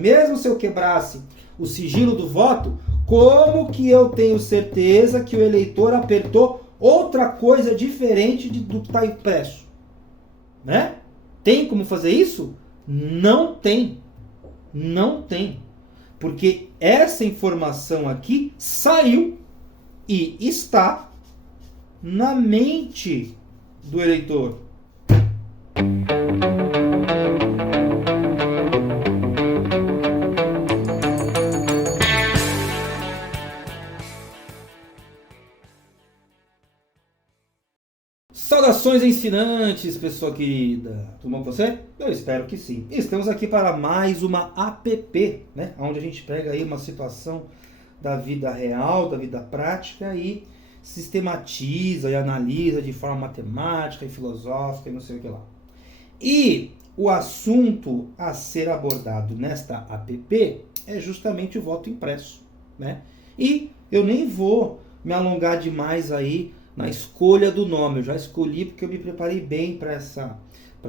Mesmo se eu quebrasse o sigilo do voto, como que eu tenho certeza que o eleitor apertou outra coisa diferente do que está impresso? Né? Tem como fazer isso? Não tem. Não tem. Porque essa informação aqui saiu e está na mente do eleitor. Saudações ensinantes, pessoa querida. Tudo bom com você? Eu espero que sim. Estamos aqui para mais uma app, né? Onde a gente pega aí uma situação da vida real, da vida prática e sistematiza e analisa de forma matemática e filosófica e não sei o que lá. E o assunto a ser abordado nesta app é justamente o voto impresso, né? E eu nem vou me alongar demais aí na escolha do nome. Eu já escolhi porque eu me preparei bem para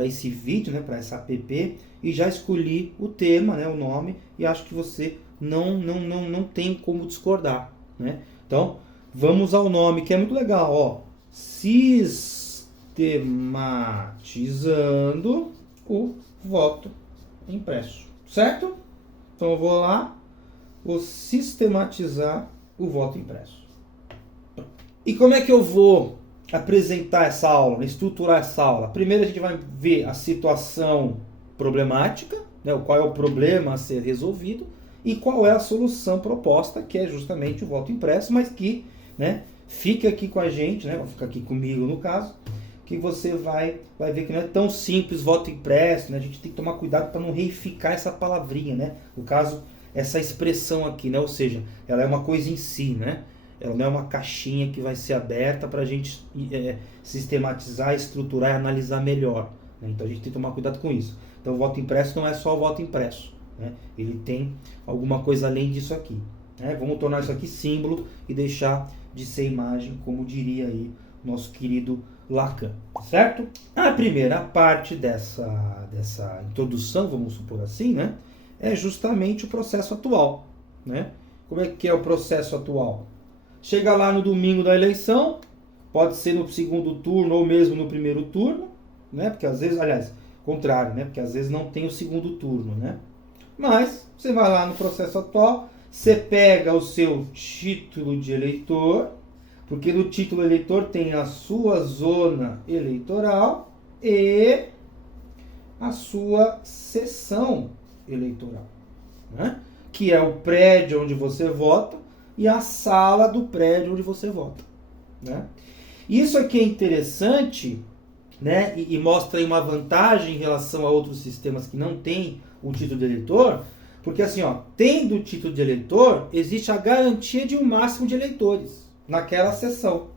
esse vídeo, né, para essa app, e já escolhi o tema, né, o nome, e acho que você não tem como discordar, né? Então, vamos ao nome, que é muito legal, ó. Sistematizando o voto impresso, certo? Então eu vou lá, vou sistematizar o voto impresso. E como é que eu vou apresentar essa aula, estruturar essa aula? Primeiro a gente vai ver a situação problemática, né, qual é o problema a ser resolvido e qual é a solução proposta, que é justamente o voto impresso, mas que, né, fica aqui com a gente, né, vai ficar aqui comigo no caso, que você vai ver que não é tão simples voto impresso, né, a gente tem que tomar cuidado para não reificar essa palavrinha, né, no caso, essa expressão aqui, né, ou seja, ela é uma coisa em si, né. Ela não é uma caixinha que vai ser aberta para a gente sistematizar, estruturar e analisar melhor, né? Então a gente tem que tomar cuidado com isso. Então o voto impresso não é só o voto impresso, né? Ele tem alguma coisa além disso aqui, né? Vamos tornar isso aqui símbolo e deixar de ser imagem, como diria aí o nosso querido Lacan, certo? A primeira parte dessa introdução, vamos supor assim, né? É justamente o processo atual, né? Como é que é o processo atual? Chega lá no domingo da eleição, pode ser no segundo turno ou mesmo no primeiro turno, né? Porque às vezes, aliás, contrário, né? Porque às vezes não tem o segundo turno, né? Mas você vai lá no processo atual, você pega o seu título de eleitor, porque no título eleitor tem a sua zona eleitoral e a sua seção eleitoral, né? Que é o prédio onde você vota e a sala do prédio onde você vota, né? Isso aqui é interessante, né? E mostra aí uma vantagem em relação a outros sistemas que não têm o título de eleitor, porque assim, ó, tendo o título de eleitor, existe a garantia de um máximo de eleitores naquela seção,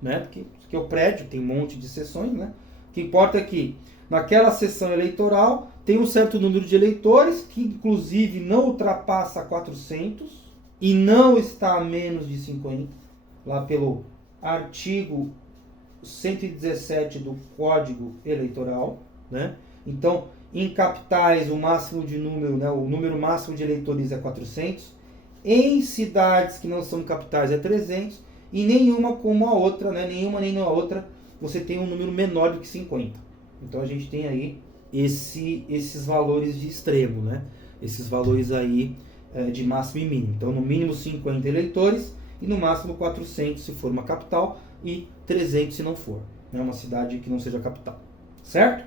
né? Porque o prédio tem um monte de seções, né? O que importa é que naquela seção eleitoral tem um certo número de eleitores, que inclusive não ultrapassa 400, e não está a menos de 50, lá pelo artigo 117 do Código Eleitoral, né? Então, em capitais, o máximo de número, né, o número máximo de eleitores é 400, em cidades que não são capitais é 300, e nenhuma como a outra, né, nenhuma nem a outra, você tem um número menor do que 50. Então, a gente tem aí esses valores de extremo, né? Esses valores aí de máximo e mínimo. Então, no mínimo 50 eleitores e no máximo 400 se for uma capital e 300 se não for, né? Uma cidade que não seja capital, certo?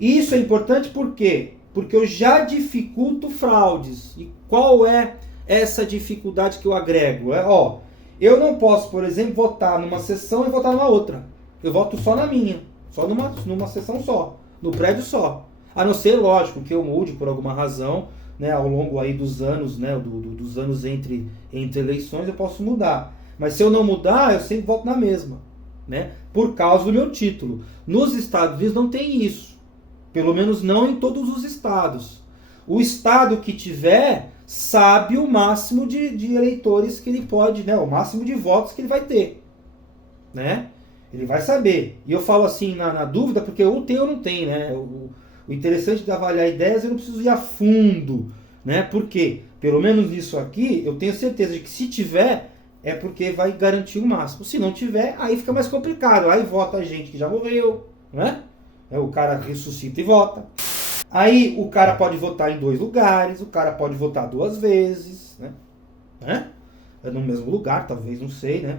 E isso é importante por quê? Porque eu já dificulto fraudes. E qual é essa dificuldade que eu agrego? Eu não posso, por exemplo, votar numa seção e votar na outra. Eu voto só na minha, só numa seção só, no prédio só. A não ser, lógico, que eu mude por alguma razão, né, ao longo aí dos anos, né, dos anos entre eleições, eu posso mudar. Mas se eu não mudar, eu sempre voto na mesma, né, por causa do meu título. Nos Estados Unidos não tem isso. Pelo menos não em todos os estados. O estado que tiver sabe o máximo de eleitores que ele pode, né, o máximo de votos que ele vai ter, né? Ele vai saber. E eu falo assim na dúvida porque ou tem ou não tem, né? O interessante de avaliar ideias, eu não preciso ir a fundo, né? Por quê? Pelo menos nisso aqui, eu tenho certeza de que se tiver, é porque vai garantir o máximo. Se não tiver, aí fica mais complicado. Aí vota a gente que já morreu, né? O cara ressuscita e vota. Aí o cara pode votar em 2 lugares, o cara pode votar 2 vezes, né? No mesmo lugar, talvez, não sei, né?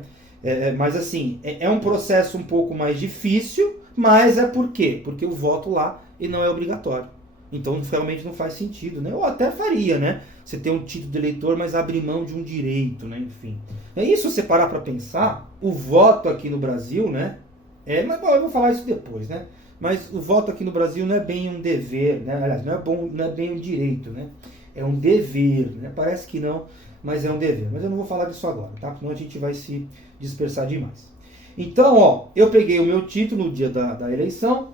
Mas assim, é um processo um pouco mais difícil, mas é por quê? Porque o voto lá ele não é obrigatório. Então realmente não faz sentido, né? Ou até faria, né? Você tem um título de eleitor, mas abrir mão de um direito, né? Enfim. É isso, se você parar para pensar, o voto aqui no Brasil, né? Mas bom, eu vou falar isso depois, né? Mas o voto aqui no Brasil não é bem um dever, né? Aliás, não é bem um direito, né? É um dever, né? Parece que não, mas é um dever. Mas eu não vou falar disso agora, tá? Senão a gente vai se dispersar demais. Então, ó, eu peguei o meu título no dia da eleição,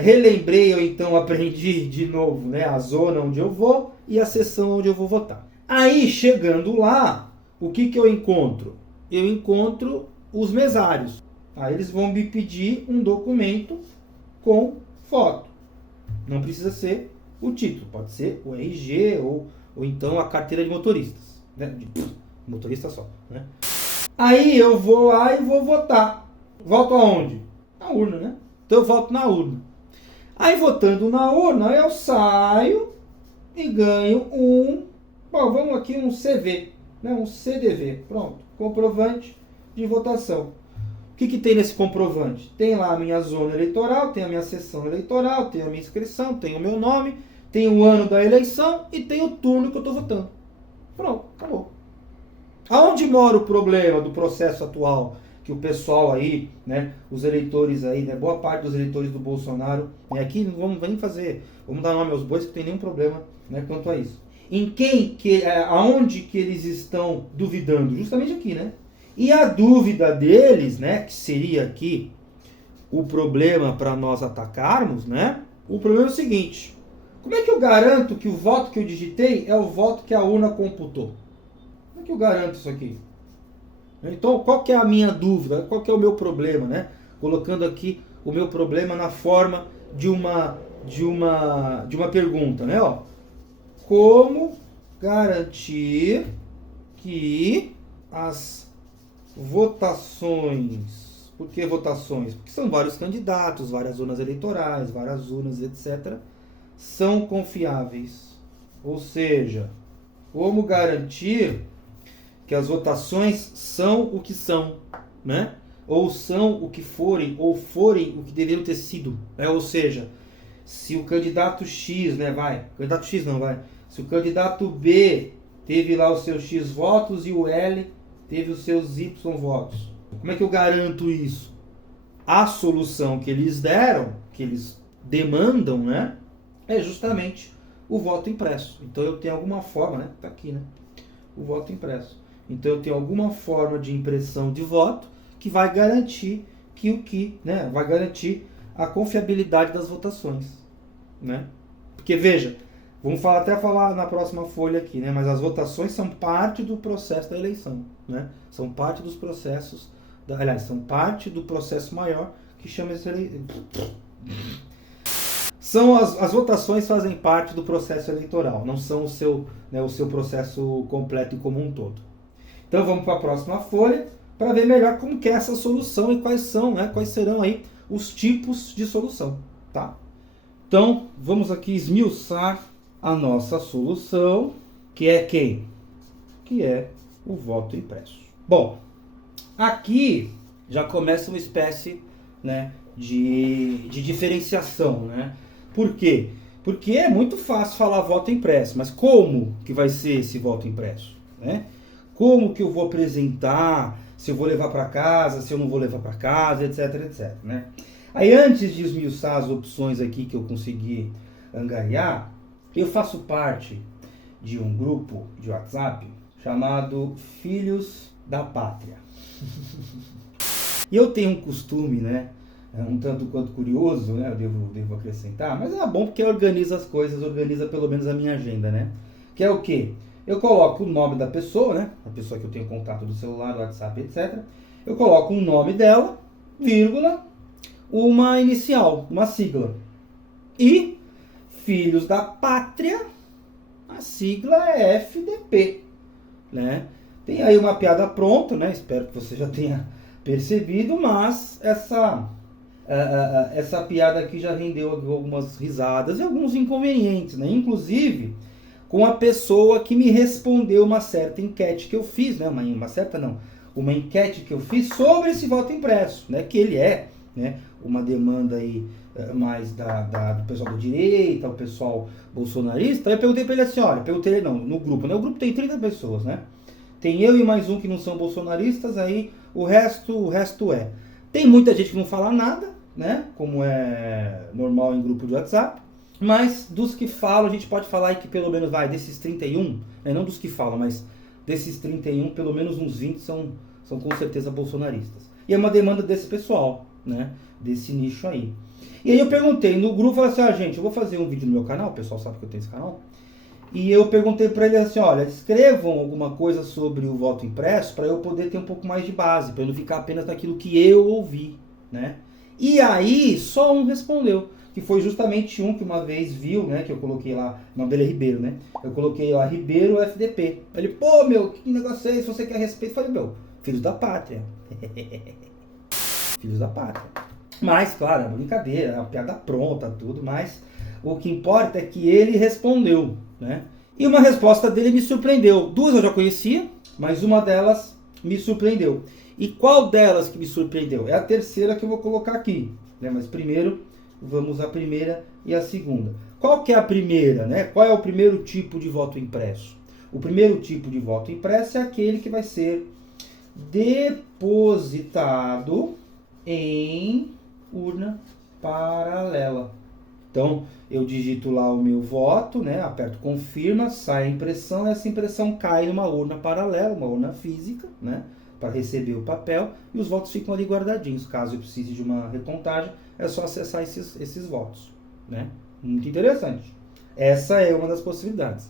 relembrei, eu então aprendi de novo, né? A zona onde eu vou e a seção onde eu vou votar. Aí, chegando lá, o que eu encontro? Eu encontro os mesários. Aí eles vão me pedir um documento com foto. Não precisa ser o título, pode ser o RG ou então a carteira de motoristas. Né? Motorista só. Né? Aí eu vou lá e vou votar. Voto aonde? Na urna, né? Então eu voto na urna. Aí votando na urna, eu saio e ganho vamos aqui um CV, né? Um CDV. Pronto, comprovante de votação. O que tem nesse comprovante? Tem lá a minha zona eleitoral, tem a minha seção eleitoral, tem a minha inscrição, tem o meu nome, tem o ano da eleição e tem o turno que eu estou votando. Pronto, acabou. Aonde mora o problema do processo atual? Que o pessoal aí, né, os eleitores aí, né, boa parte dos eleitores do Bolsonaro, aqui vamos dar nome aos bois que não tem nenhum problema, né, quanto a isso. Aonde que eles estão duvidando? Justamente aqui, né? E a dúvida deles, né, que seria aqui o problema para nós atacarmos, né? O problema é o seguinte: como é que eu garanto que o voto que eu digitei é o voto que a urna computou? Como é que eu garanto isso aqui? Então, qual que é a minha dúvida? Qual que é o meu problema, né? Colocando aqui o meu problema na forma de uma pergunta, né? Ó, como garantir que as votações... Por que votações? Porque são vários candidatos, várias zonas eleitorais, várias urnas, etc. São confiáveis. Ou seja, como garantir que as votações são o que são, né? Ou são o que forem, ou forem o que deveriam ter sido. Né? Ou seja, se o candidato X, né, candidato X não vai, se o candidato B teve lá os seus X votos e o L teve os seus Y votos. Como é que eu garanto isso? A solução que eles deram, que eles demandam, né, é justamente o voto impresso. Então eu tenho alguma forma, né, tá aqui, né, o voto impresso. Então eu tenho alguma forma de impressão de voto que vai garantir vai garantir a confiabilidade das votações, né? Porque veja, vamos falar na próxima folha aqui, né? Mas as votações são parte do processo da eleição, né? São parte dos processos, são parte do processo maior que chama esse as votações fazem parte do processo eleitoral, não são o seu processo completo e como um todo. Então vamos para a próxima folha para ver melhor como que é essa solução e quais serão aí os tipos de solução, tá? Então vamos aqui esmiuçar a nossa solução, que é quem? Que é o voto impresso. Bom, aqui já começa uma espécie, né, de diferenciação, né? Por quê? Porque é muito fácil falar voto impresso, mas como que vai ser esse voto impresso, né? Como que eu vou apresentar, se eu vou levar para casa, se eu não vou levar para casa, etc, etc, né? Aí antes de esmiuçar as opções aqui que eu consegui angariar, eu faço parte de um grupo de WhatsApp chamado Filhos da Pátria. E eu tenho um costume, né, um tanto quanto curioso, né, eu devo acrescentar, mas é bom porque organiza as coisas, organiza pelo menos a minha agenda, né? Que é o quê? Eu coloco o nome da pessoa, né? A pessoa que eu tenho contato do celular, do WhatsApp, etc. Eu coloco o nome dela, vírgula, uma inicial, uma sigla. E Filhos da Pátria, a sigla é FDP, né? Tem aí uma piada pronta, né? Espero que você já tenha percebido, mas essa piada aqui já rendeu algumas risadas e alguns inconvenientes, né? Inclusive com a pessoa que me respondeu uma certa enquete que eu fiz, né? Uma enquete que eu fiz sobre esse voto impresso, né? Que ele é, né, uma demanda aí mais do pessoal da direita, o pessoal bolsonarista. Aí eu perguntei para ele assim, olha, no grupo, né? O grupo tem 30 pessoas, né? Tem eu e mais um que não são bolsonaristas, aí o resto é. Tem muita gente que não fala nada, né? Como é normal em grupo de WhatsApp. Mas dos que falam, a gente pode falar aí que pelo menos desses 31, né? Não dos que falam, mas desses 31, pelo menos uns 20 são com certeza bolsonaristas. E é uma demanda desse pessoal, né? Desse nicho aí. E aí eu perguntei no grupo, falei assim, gente, eu vou fazer um vídeo no meu canal, o pessoal sabe que eu tenho esse canal. E eu perguntei para ele assim, olha, escrevam alguma coisa sobre o voto impresso para eu poder ter um pouco mais de base, para eu não ficar apenas naquilo que eu ouvi, né? E aí só um respondeu, que foi justamente um que uma vez viu, né, que eu coloquei lá, o nome dele é Ribeiro, né? Eu coloquei lá Ribeiro FDP. Ele, pô, meu, que negócio é esse? Você quer respeito? Eu falei, meu, filhos da pátria. Filhos da pátria. Mas, claro, é brincadeira, é uma piada pronta, tudo, mas o que importa é que ele respondeu, né? E uma resposta dele me surpreendeu. Duas eu já conhecia, mas uma delas me surpreendeu. E qual delas que me surpreendeu? É a terceira que eu vou colocar aqui, né? Mas primeiro, vamos à primeira e à segunda. Qual que é a primeira, né? Qual é o primeiro tipo de voto impresso? O primeiro tipo de voto impresso é aquele que vai ser depositado em urna paralela. Então, eu digito lá o meu voto, né? Aperto confirma, sai a impressão, e essa impressão cai numa urna paralela, uma urna física, né? Para receber o papel, e os votos ficam ali guardadinhos. Caso eu precise de uma recontagem, é só acessar esses votos, né? Muito interessante. Essa é uma das possibilidades.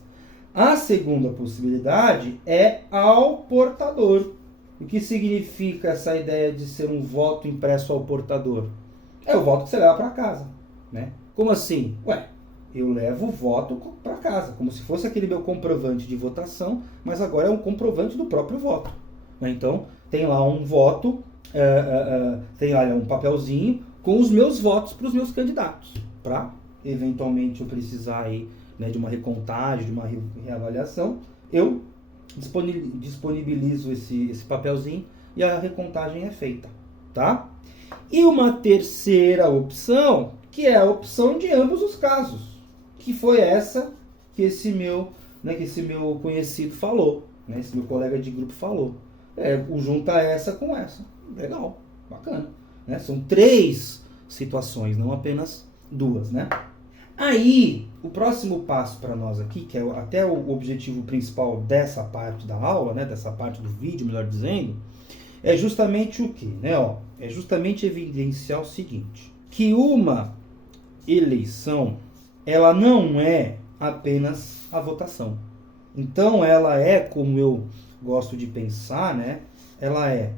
A segunda possibilidade é ao portador. O que significa essa ideia de ser um voto impresso ao portador? É o voto que você leva para casa, né? Como assim? Eu levo o voto para casa, como se fosse aquele meu comprovante de votação, mas agora é um comprovante do próprio voto. Então, tem lá um voto, tem lá um papelzinho com os meus votos para os meus candidatos, para eventualmente eu precisar aí, né, de uma recontagem, de uma reavaliação, eu disponibilizo esse papelzinho e a recontagem é feita, tá? E uma terceira opção, que é a opção de ambos os casos, que foi essa que esse meu conhecido falou, né? Esse meu colega de grupo falou. Junta essa com essa. Legal, bacana, né? São 3 situações, não apenas 2, né? Aí, o próximo passo para nós aqui, que é até o objetivo principal dessa parte da aula, né? Dessa parte do vídeo, melhor dizendo, é justamente o quê? Né? É justamente evidenciar o seguinte, que uma eleição, ela não é apenas a votação. Então, ela é, como eu gosto de pensar, né? Ela é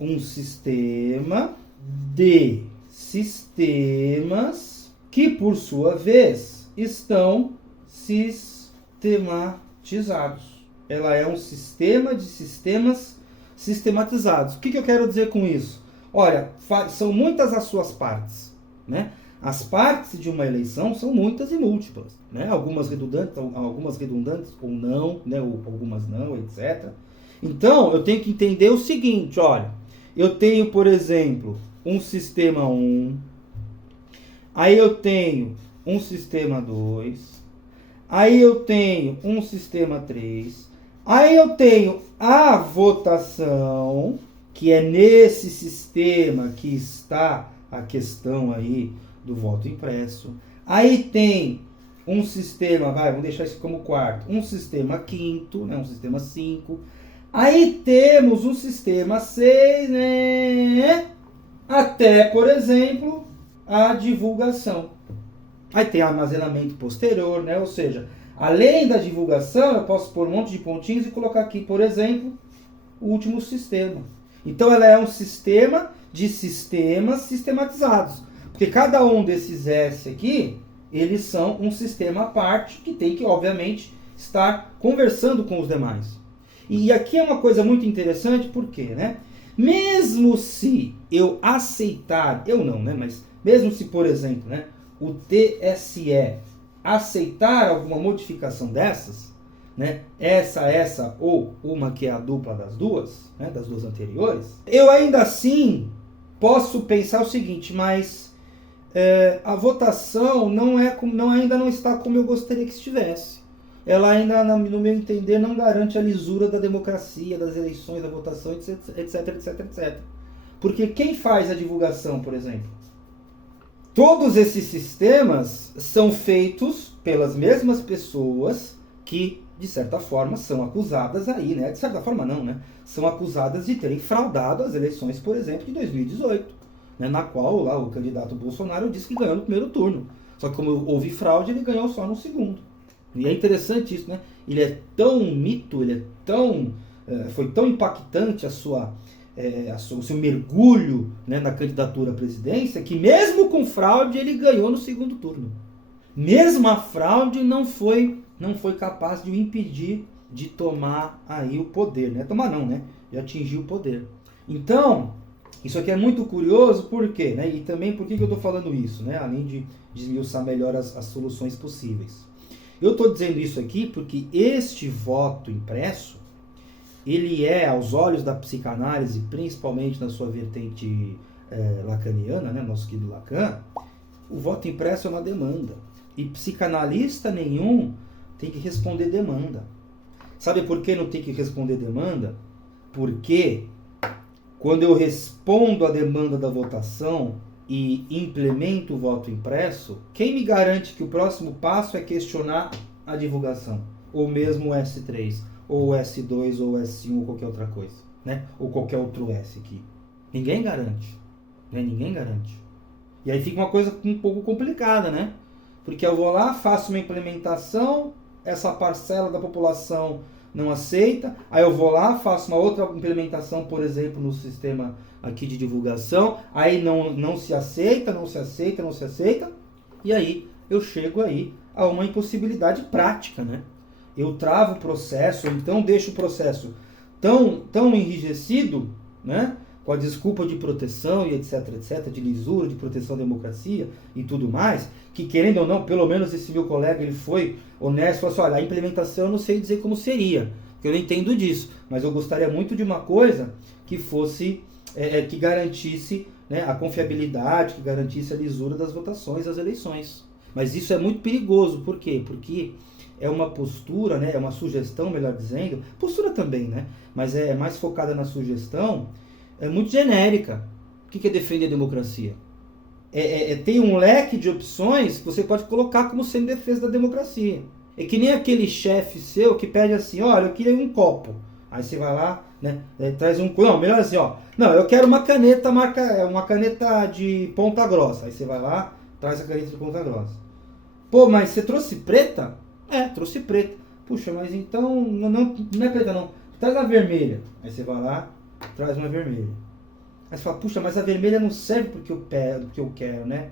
um sistema de sistemas que, por sua vez, estão sistematizados. Ela é um sistema de sistemas sistematizados. O que eu quero dizer com isso? Olha, são muitas as suas partes, né? As partes de uma eleição são muitas e múltiplas, né? Algumas redundantes ou não, né? Ou algumas não, etc. Então, eu tenho que entender o seguinte, olha, eu tenho, por exemplo, um sistema 1, aí eu tenho um sistema 2, aí eu tenho um sistema 3, aí eu tenho a votação, que é nesse sistema que está a questão aí do voto impresso. Aí tem um sistema, vamos deixar isso como quarto, um sistema quinto, né, um sistema 5. Aí temos um sistema 6, né, até, por exemplo, a divulgação. Aí tem armazenamento posterior, né, ou seja, além da divulgação, eu posso pôr um monte de pontinhos e colocar aqui, por exemplo, o último sistema. Então, ela é um sistema de sistemas sistematizados. Porque cada um desses S aqui eles são um sistema à parte que tem que, obviamente, estar conversando com os demais. E aqui é uma coisa muito interessante, porque, né? Mesmo se eu aceitar, eu não, né? Mas mesmo se, por exemplo, né, o TSE aceitar alguma modificação dessas, né, essa ou uma que é a dupla das duas, né, das duas anteriores, eu ainda assim posso pensar o seguinte, mas a votação ainda não está como eu gostaria que estivesse. Ela ainda, no meu entender, não garante a lisura da democracia, das eleições, da votação, etc, etc. Porque quem faz a divulgação, por exemplo? Todos esses sistemas são feitos pelas mesmas pessoas que, de certa forma, são acusadas aí, né? De certa forma não, né? São acusadas de terem fraudado as eleições, por exemplo, de 2018, né? Na qual lá o candidato Bolsonaro disse que ganhou no primeiro turno. Só que como houve fraude, ele ganhou só no segundo. E é interessante isso, né? Ele é tão mito, ele é tão, foi tão impactante o seu mergulho, né, na candidatura à presidência, que mesmo com fraude ele ganhou no segundo turno. Mesmo a fraude não foi capaz de o impedir de tomar aí o poder, né? Tomar não, né? De atingir o poder. Então, isso aqui é muito curioso, por quê? Né? E também por que eu estou falando isso, né? Além de desmiuçar melhor as soluções possíveis. Eu estou dizendo isso aqui porque este voto impresso, ele é, aos olhos da psicanálise, principalmente na sua vertente lacaniana, né, nosso querido Lacan, o voto impresso é uma demanda. E psicanalista nenhum tem que responder demanda. Sabe por que não tem que responder demanda? Porque quando eu respondo a demanda da votação e implemento o voto impresso, quem me garante que o próximo passo é questionar a divulgação? Ou mesmo o S3, ou o S2, ou o S1, ou qualquer outra coisa, né? Ou qualquer outro S aqui. Ninguém garante, né? Ninguém garante. E aí fica uma coisa um pouco complicada, né? Porque eu vou lá, faço uma implementação, essa parcela da população não aceita, aí eu vou lá, faço uma outra implementação, por exemplo, no sistema aqui de divulgação, aí não se aceita, e aí eu chego aí a uma impossibilidade prática, né? Eu travo o processo, ou então deixo o processo tão enrijecido, né? Com a desculpa de proteção e etc, de lisura, de proteção à democracia e tudo mais, que querendo ou não, pelo menos esse meu colega, ele foi honesto, falou assim, olha, a implementação eu não sei dizer como seria, porque eu não entendo disso, mas eu gostaria muito de uma coisa que fosse, que garantisse, né, a confiabilidade, que garantisse a lisura das votações, das eleições. Mas isso é muito perigoso, por quê? Porque é uma postura, né, é uma sugestão, melhor dizendo, postura também, né, mas é mais focada na sugestão, é muito genérica. O que é defender a democracia? Tem um leque de opções que você pode colocar como sendo defesa da democracia. É que nem aquele chefe seu que pede assim, olha, eu queria um copo. Aí você vai lá, né, traz um... Não, melhor assim, ó. Não, eu quero uma caneta uma caneta de ponta grossa. Aí você vai lá, traz a caneta de ponta grossa. Pô, mas você trouxe preta? Trouxe preta. Puxa, mas então não é preta não. Traz a vermelha. Aí você vai lá, traz uma vermelha. Aí você fala, puxa, mas a vermelha não serve porque eu quero, né?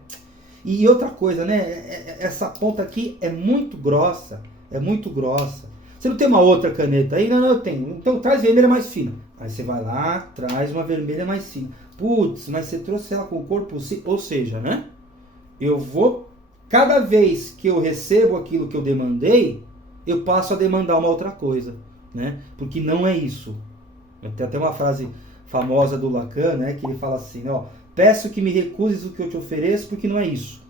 E outra coisa, né? Essa ponta aqui é muito grossa. Você não tem uma outra caneta aí? Não, eu tenho. Então traz vermelha mais fina. Aí você vai lá, traz uma vermelha mais fina. Putz, mas você trouxe ela com o corpo... Ou seja, né? Eu vou... Cada vez que eu recebo aquilo que eu demandei, eu passo a demandar uma outra coisa, né? Porque não é isso. Tem até uma frase famosa do Lacan, né? Que ele fala assim, ó, peço que me recuses o que eu te ofereço, porque não é isso.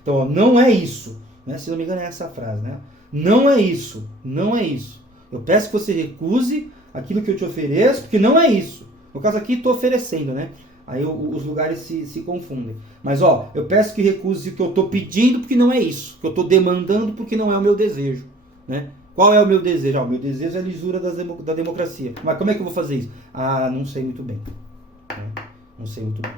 Então, ó, não é isso. Né? Se não me engano é essa frase, né? Não é isso. Eu peço que você recuse aquilo que eu te ofereço, porque não é isso. No caso aqui, estou oferecendo, né? Aí os lugares se confundem. Mas, ó, eu peço que recuse o que eu estou pedindo, porque não é isso. O que eu estou demandando, porque não é o meu desejo, né? Qual é o meu desejo? O meu desejo é a lisura da democracia. Mas como é que eu vou fazer isso? Não sei muito bem. Né? Não sei muito bem.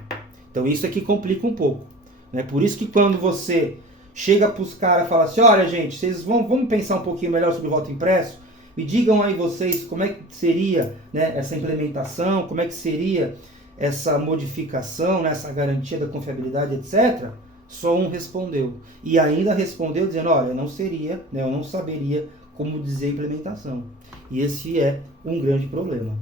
Então isso aqui complica um pouco. Né? Por isso que quando você chega para os caras e fala assim, olha gente, vocês vamos pensar um pouquinho melhor sobre o voto impresso? Me digam aí vocês como é que seria, né, essa implementação, como é que seria essa modificação, né, essa garantia da confiabilidade, etc. Só um respondeu. E ainda respondeu dizendo, olha, não seria, né, eu não saberia como dizer implementação. E esse é um grande problema,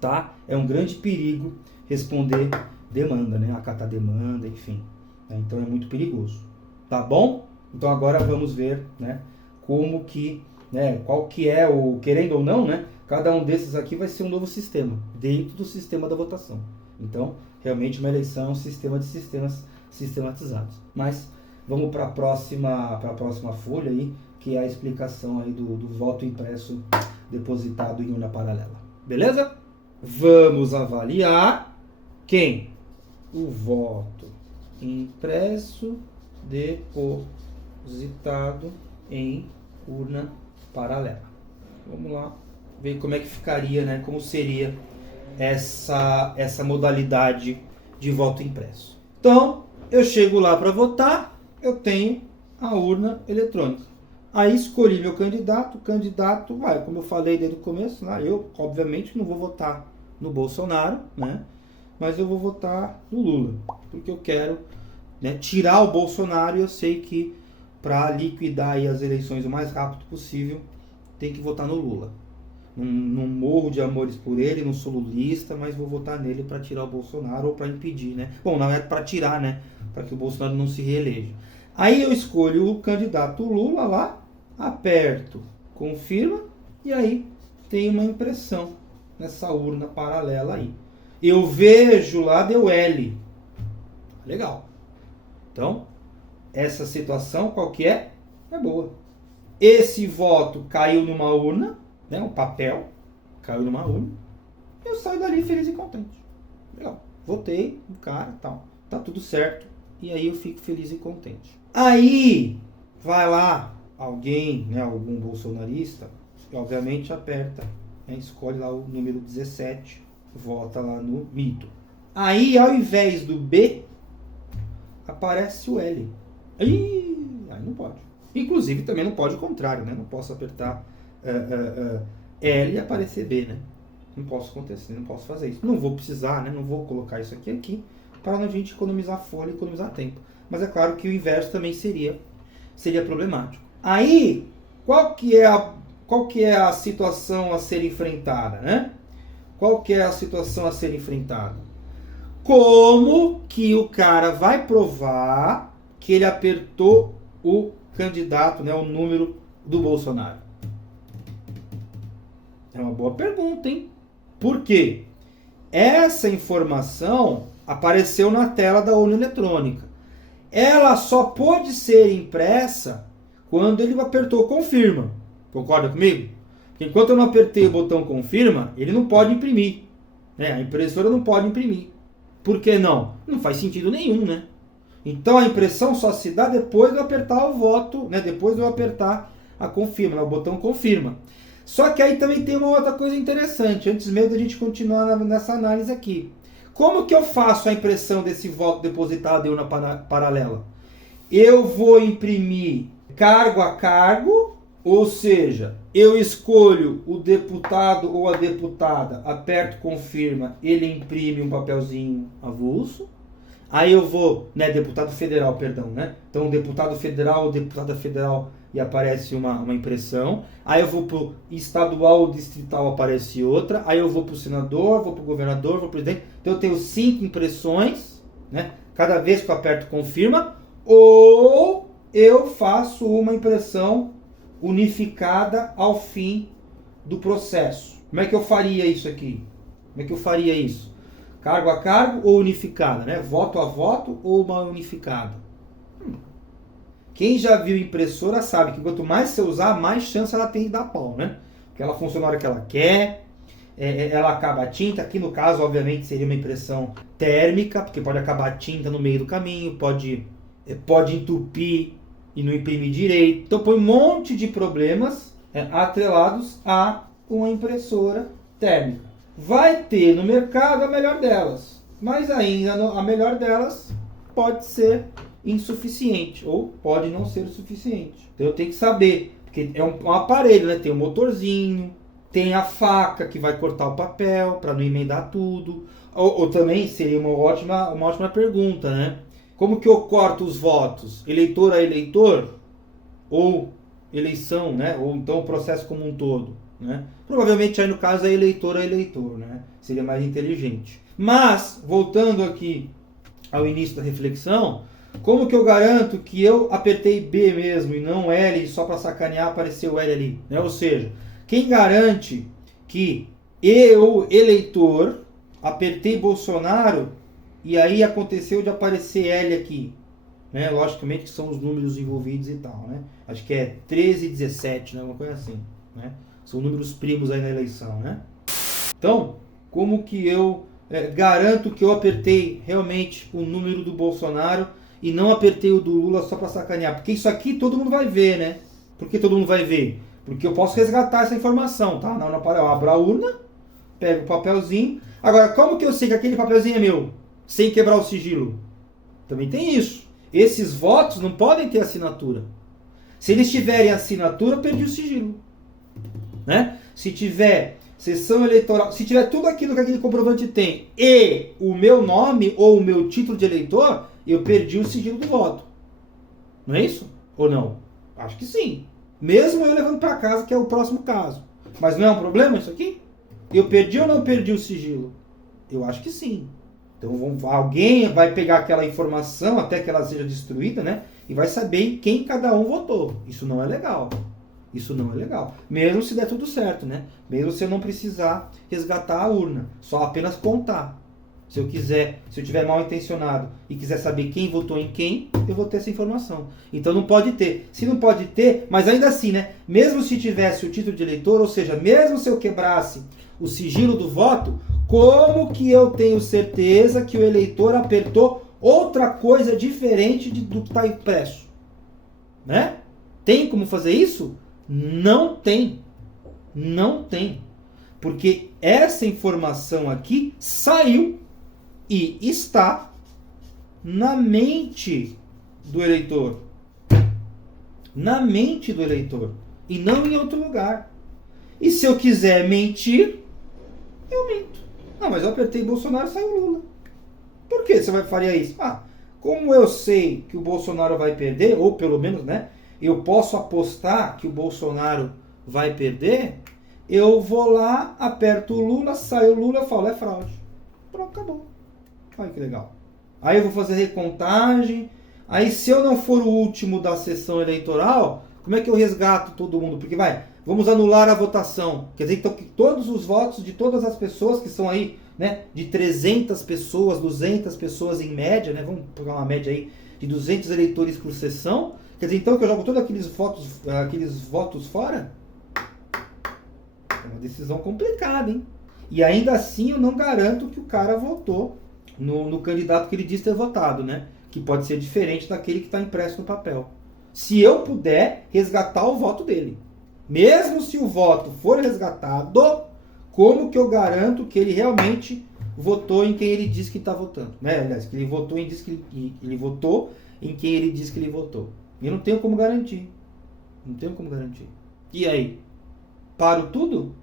tá? É um grande perigo responder demanda, né? Acatar demanda, enfim. Então é muito perigoso, tá bom? Então agora vamos ver, né, como que, né, qual que é o, querendo ou não, né, cada um desses aqui vai ser um novo sistema, dentro do sistema da votação. Então, realmente uma eleição é um sistema de sistemas sistematizados. Mas vamos para a próxima folha aí, que é a explicação aí do voto impresso depositado em urna paralela. Beleza? Vamos avaliar quem? O voto impresso depositado em urna paralela. Vamos lá ver como é que ficaria, né? Como seria essa modalidade de voto impresso. Então, eu chego lá para votar, eu tenho a urna eletrônica. Aí escolhi meu candidato, o candidato vai, como eu falei desde o começo, né? Eu, obviamente, não vou votar no Bolsonaro, né? Mas eu vou votar no Lula, porque eu quero, né, tirar o Bolsonaro e eu sei que para liquidar aí as eleições o mais rápido possível, tem que votar no Lula. Não morro de amores por ele, não sou lulista, mas vou votar nele para tirar o Bolsonaro ou para impedir, né? Bom, na verdade para tirar, né? Para que o Bolsonaro não se reeleja. Aí eu escolho o candidato Lula lá, aperto, confirma, e aí tem uma impressão nessa urna paralela aí. Eu vejo lá, deu L. Legal. Então, essa situação qual que é? É boa. Esse voto caiu numa urna, né, um papel, caiu numa urna, eu saio dali feliz e contente. Legal. Votei no cara, tal. Tá tudo certo. E aí eu fico feliz e contente. Aí, vai lá alguém, né, algum bolsonarista, obviamente aperta, né, escolhe lá o número 17, vota lá no mito. Aí, ao invés do B, aparece o L. Aí não pode. Inclusive, também não pode o contrário, né? Não posso apertar L e aparecer B, né? Não posso acontecer, não posso fazer isso. Não vou precisar, né? Não vou colocar isso aqui para a gente economizar folha e economizar tempo. Mas é claro que o inverso também seria problemático. Aí, qual que é a situação a ser enfrentada, né? Qual que é a situação a ser enfrentada? Como que o cara vai provar que ele apertou o candidato, né, o número do Bolsonaro? É uma boa pergunta, hein? Por quê? Essa informação apareceu na tela da urna eletrônica. Ela só pode ser impressa quando ele apertou confirma. Concorda comigo? Porque enquanto eu não apertei o botão confirma, ele não pode imprimir, né? A impressora não pode imprimir. Por que não? Não faz sentido nenhum, né? Então a impressão só se dá depois de eu apertar o voto, né? Depois de eu apertar a confirma, né? O botão confirma. Só que aí também tem uma outra coisa interessante, antes mesmo da gente continuar nessa análise aqui. Como que eu faço a impressão desse voto depositado em urna paralela? Eu vou imprimir cargo a cargo, ou seja, eu escolho o deputado ou a deputada, aperto confirma, ele imprime um papelzinho avulso. Aí eu vou, né, deputado federal, perdão, né? Então, deputado federal ou deputada federal e aparece uma impressão. Aí eu vou pro estadual ou distrital, aparece outra. Aí eu vou pro senador, vou pro governador, vou pro presidente. Então eu tenho 5 impressões, né? Cada vez que eu aperto confirma. Ou eu faço uma impressão unificada ao fim do processo. Como é que eu faria isso aqui? Como é que eu faria isso? Cargo a cargo ou unificada, né? Voto a voto ou uma unificada? Quem já viu impressora sabe que quanto mais você usar, mais chance ela tem de dar pau, né? Porque ela funciona na hora que ela quer, ela acaba a tinta. Aqui no caso, obviamente, seria uma impressão térmica, porque pode acabar a tinta no meio do caminho, pode entupir e não imprimir direito. Então põe um monte de problemas atrelados a uma impressora térmica. Vai ter no mercado a melhor delas, mas ainda a melhor delas pode ser insuficiente ou pode não ser o suficiente. Então eu tenho que saber, porque é um aparelho, né? Tem um motorzinho, tem a faca que vai cortar o papel para não emendar tudo. Ou também seria uma ótima pergunta, né? como que eu corto os votos? Eleitor a eleitor? Ou eleição, né? Ou então o processo como um todo, né? Provavelmente aí no caso é eleitor a eleitor, né? Seria mais inteligente. Mas, voltando aqui ao início da reflexão, como que eu garanto que eu apertei B mesmo e não L só para sacanear apareceu o L ali, né? Ou seja, quem garante que eu, eleitor, apertei Bolsonaro e aí aconteceu de aparecer L aqui, né? Logicamente que são os números envolvidos e tal, né? Acho que é 13 e 17, né? Uma coisa assim, né? São números primos aí na eleição, né? Então, como que eu garanto que eu apertei realmente o número do Bolsonaro e não apertei o do Lula só para sacanear? Porque isso aqui todo mundo vai ver, né? Por que todo mundo vai ver? Porque eu posso resgatar essa informação, tá? Na hora eu abro a urna, pego o papelzinho. Agora, como que eu sei que aquele papelzinho é meu? Sem quebrar o sigilo? Também tem isso. Esses votos não podem ter assinatura. Se eles tiverem assinatura, eu perdi o sigilo, né? Se tiver sessão eleitoral, se tiver tudo aquilo que aquele comprovante tem e o meu nome ou o meu título de eleitor, eu perdi o sigilo do voto. Não é isso? Ou não? Acho que sim. Mesmo eu levando para casa, que é o próximo caso. Mas não é um problema isso aqui? Eu perdi ou não perdi o sigilo? Eu acho que sim. Então alguém vai pegar aquela informação até que ela seja destruída, né? E vai saber em quem cada um votou. Isso não é legal. Isso não é legal. Mesmo se der tudo certo, né? Mesmo se eu não precisar resgatar a urna. Só apenas contar. Se eu tiver mal intencionado e quiser saber quem votou em quem, eu vou ter essa informação. Então não pode ter. Se não pode ter, mas ainda assim, né? Mesmo se tivesse o título de eleitor, ou seja, mesmo se eu quebrasse o sigilo do voto, como que eu tenho certeza que o eleitor apertou outra coisa diferente do que está impresso? Né? Tem como fazer isso? Não tem. Não tem. Porque essa informação aqui saiu e está na mente do eleitor. Na mente do eleitor. E não em outro lugar. E se eu quiser mentir, eu minto. Não, mas eu apertei Bolsonaro e saiu Lula. Por que você faria isso? Como eu sei que o Bolsonaro vai perder, ou pelo menos, né, eu posso apostar que o Bolsonaro vai perder, eu vou lá, aperto o Lula, sai o Lula, falo, é fraude. Pronto, acabou. Olha que legal. Aí eu vou fazer recontagem. Aí se eu não for o último da sessão eleitoral, como é que eu resgato todo mundo? Porque vamos anular a votação. Quer dizer, então, que todos os votos de todas as pessoas que são aí, né, de 300 pessoas, 200 pessoas em média, né, vamos pegar uma média aí de 200 eleitores por sessão. Quer dizer, então, que eu jogo todos aqueles votos fora? É uma decisão complicada, hein? E ainda assim eu não garanto que o cara votou no candidato que ele diz ter votado, né? Que pode ser diferente daquele que está impresso no papel. Se eu puder resgatar o voto dele. Mesmo se o voto for resgatado, como que eu garanto que ele realmente votou em quem ele diz que está votando? Né? Aliás, que ele votou em quem ele diz que ele votou. Eu não tenho como garantir. Não tenho como garantir. E aí? Paro tudo?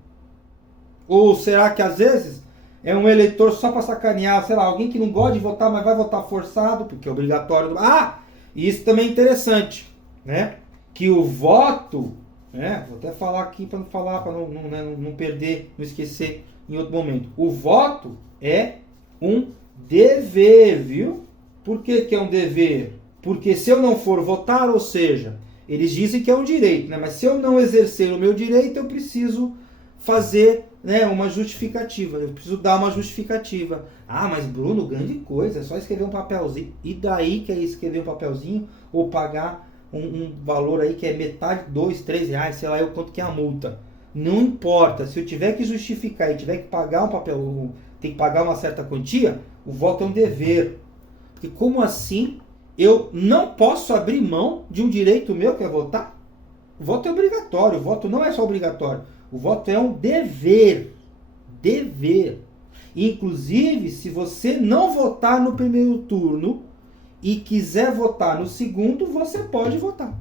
Ou será que às vezes é um eleitor só para sacanear, sei lá, alguém que não gosta de votar, mas vai votar forçado, porque é obrigatório. Isso também é interessante, né? Que o voto, né? Vou até falar aqui para não perder, não esquecer em outro momento. O voto é um dever, viu? Por que é um dever? Porque se eu não for votar, ou seja, eles dizem que é um direito, né? Mas se eu não exercer o meu direito, eu preciso fazer, né, uma justificativa. Eu preciso dar uma justificativa. Mas Bruno, grande coisa, é só escrever um papelzinho. E daí que é escrever um papelzinho ou pagar um valor aí que é metade, 2, 3 reais, sei lá eu quanto que é a multa. Não importa, se eu tiver que justificar e tiver que pagar um papel, tem que pagar uma certa quantia, o voto é um dever. Porque como assim eu não posso abrir mão de um direito meu que é votar? O voto é obrigatório, o voto não é só obrigatório. O voto é um dever. Dever. Inclusive, se você não votar no primeiro turno e quiser votar no segundo, você pode votar.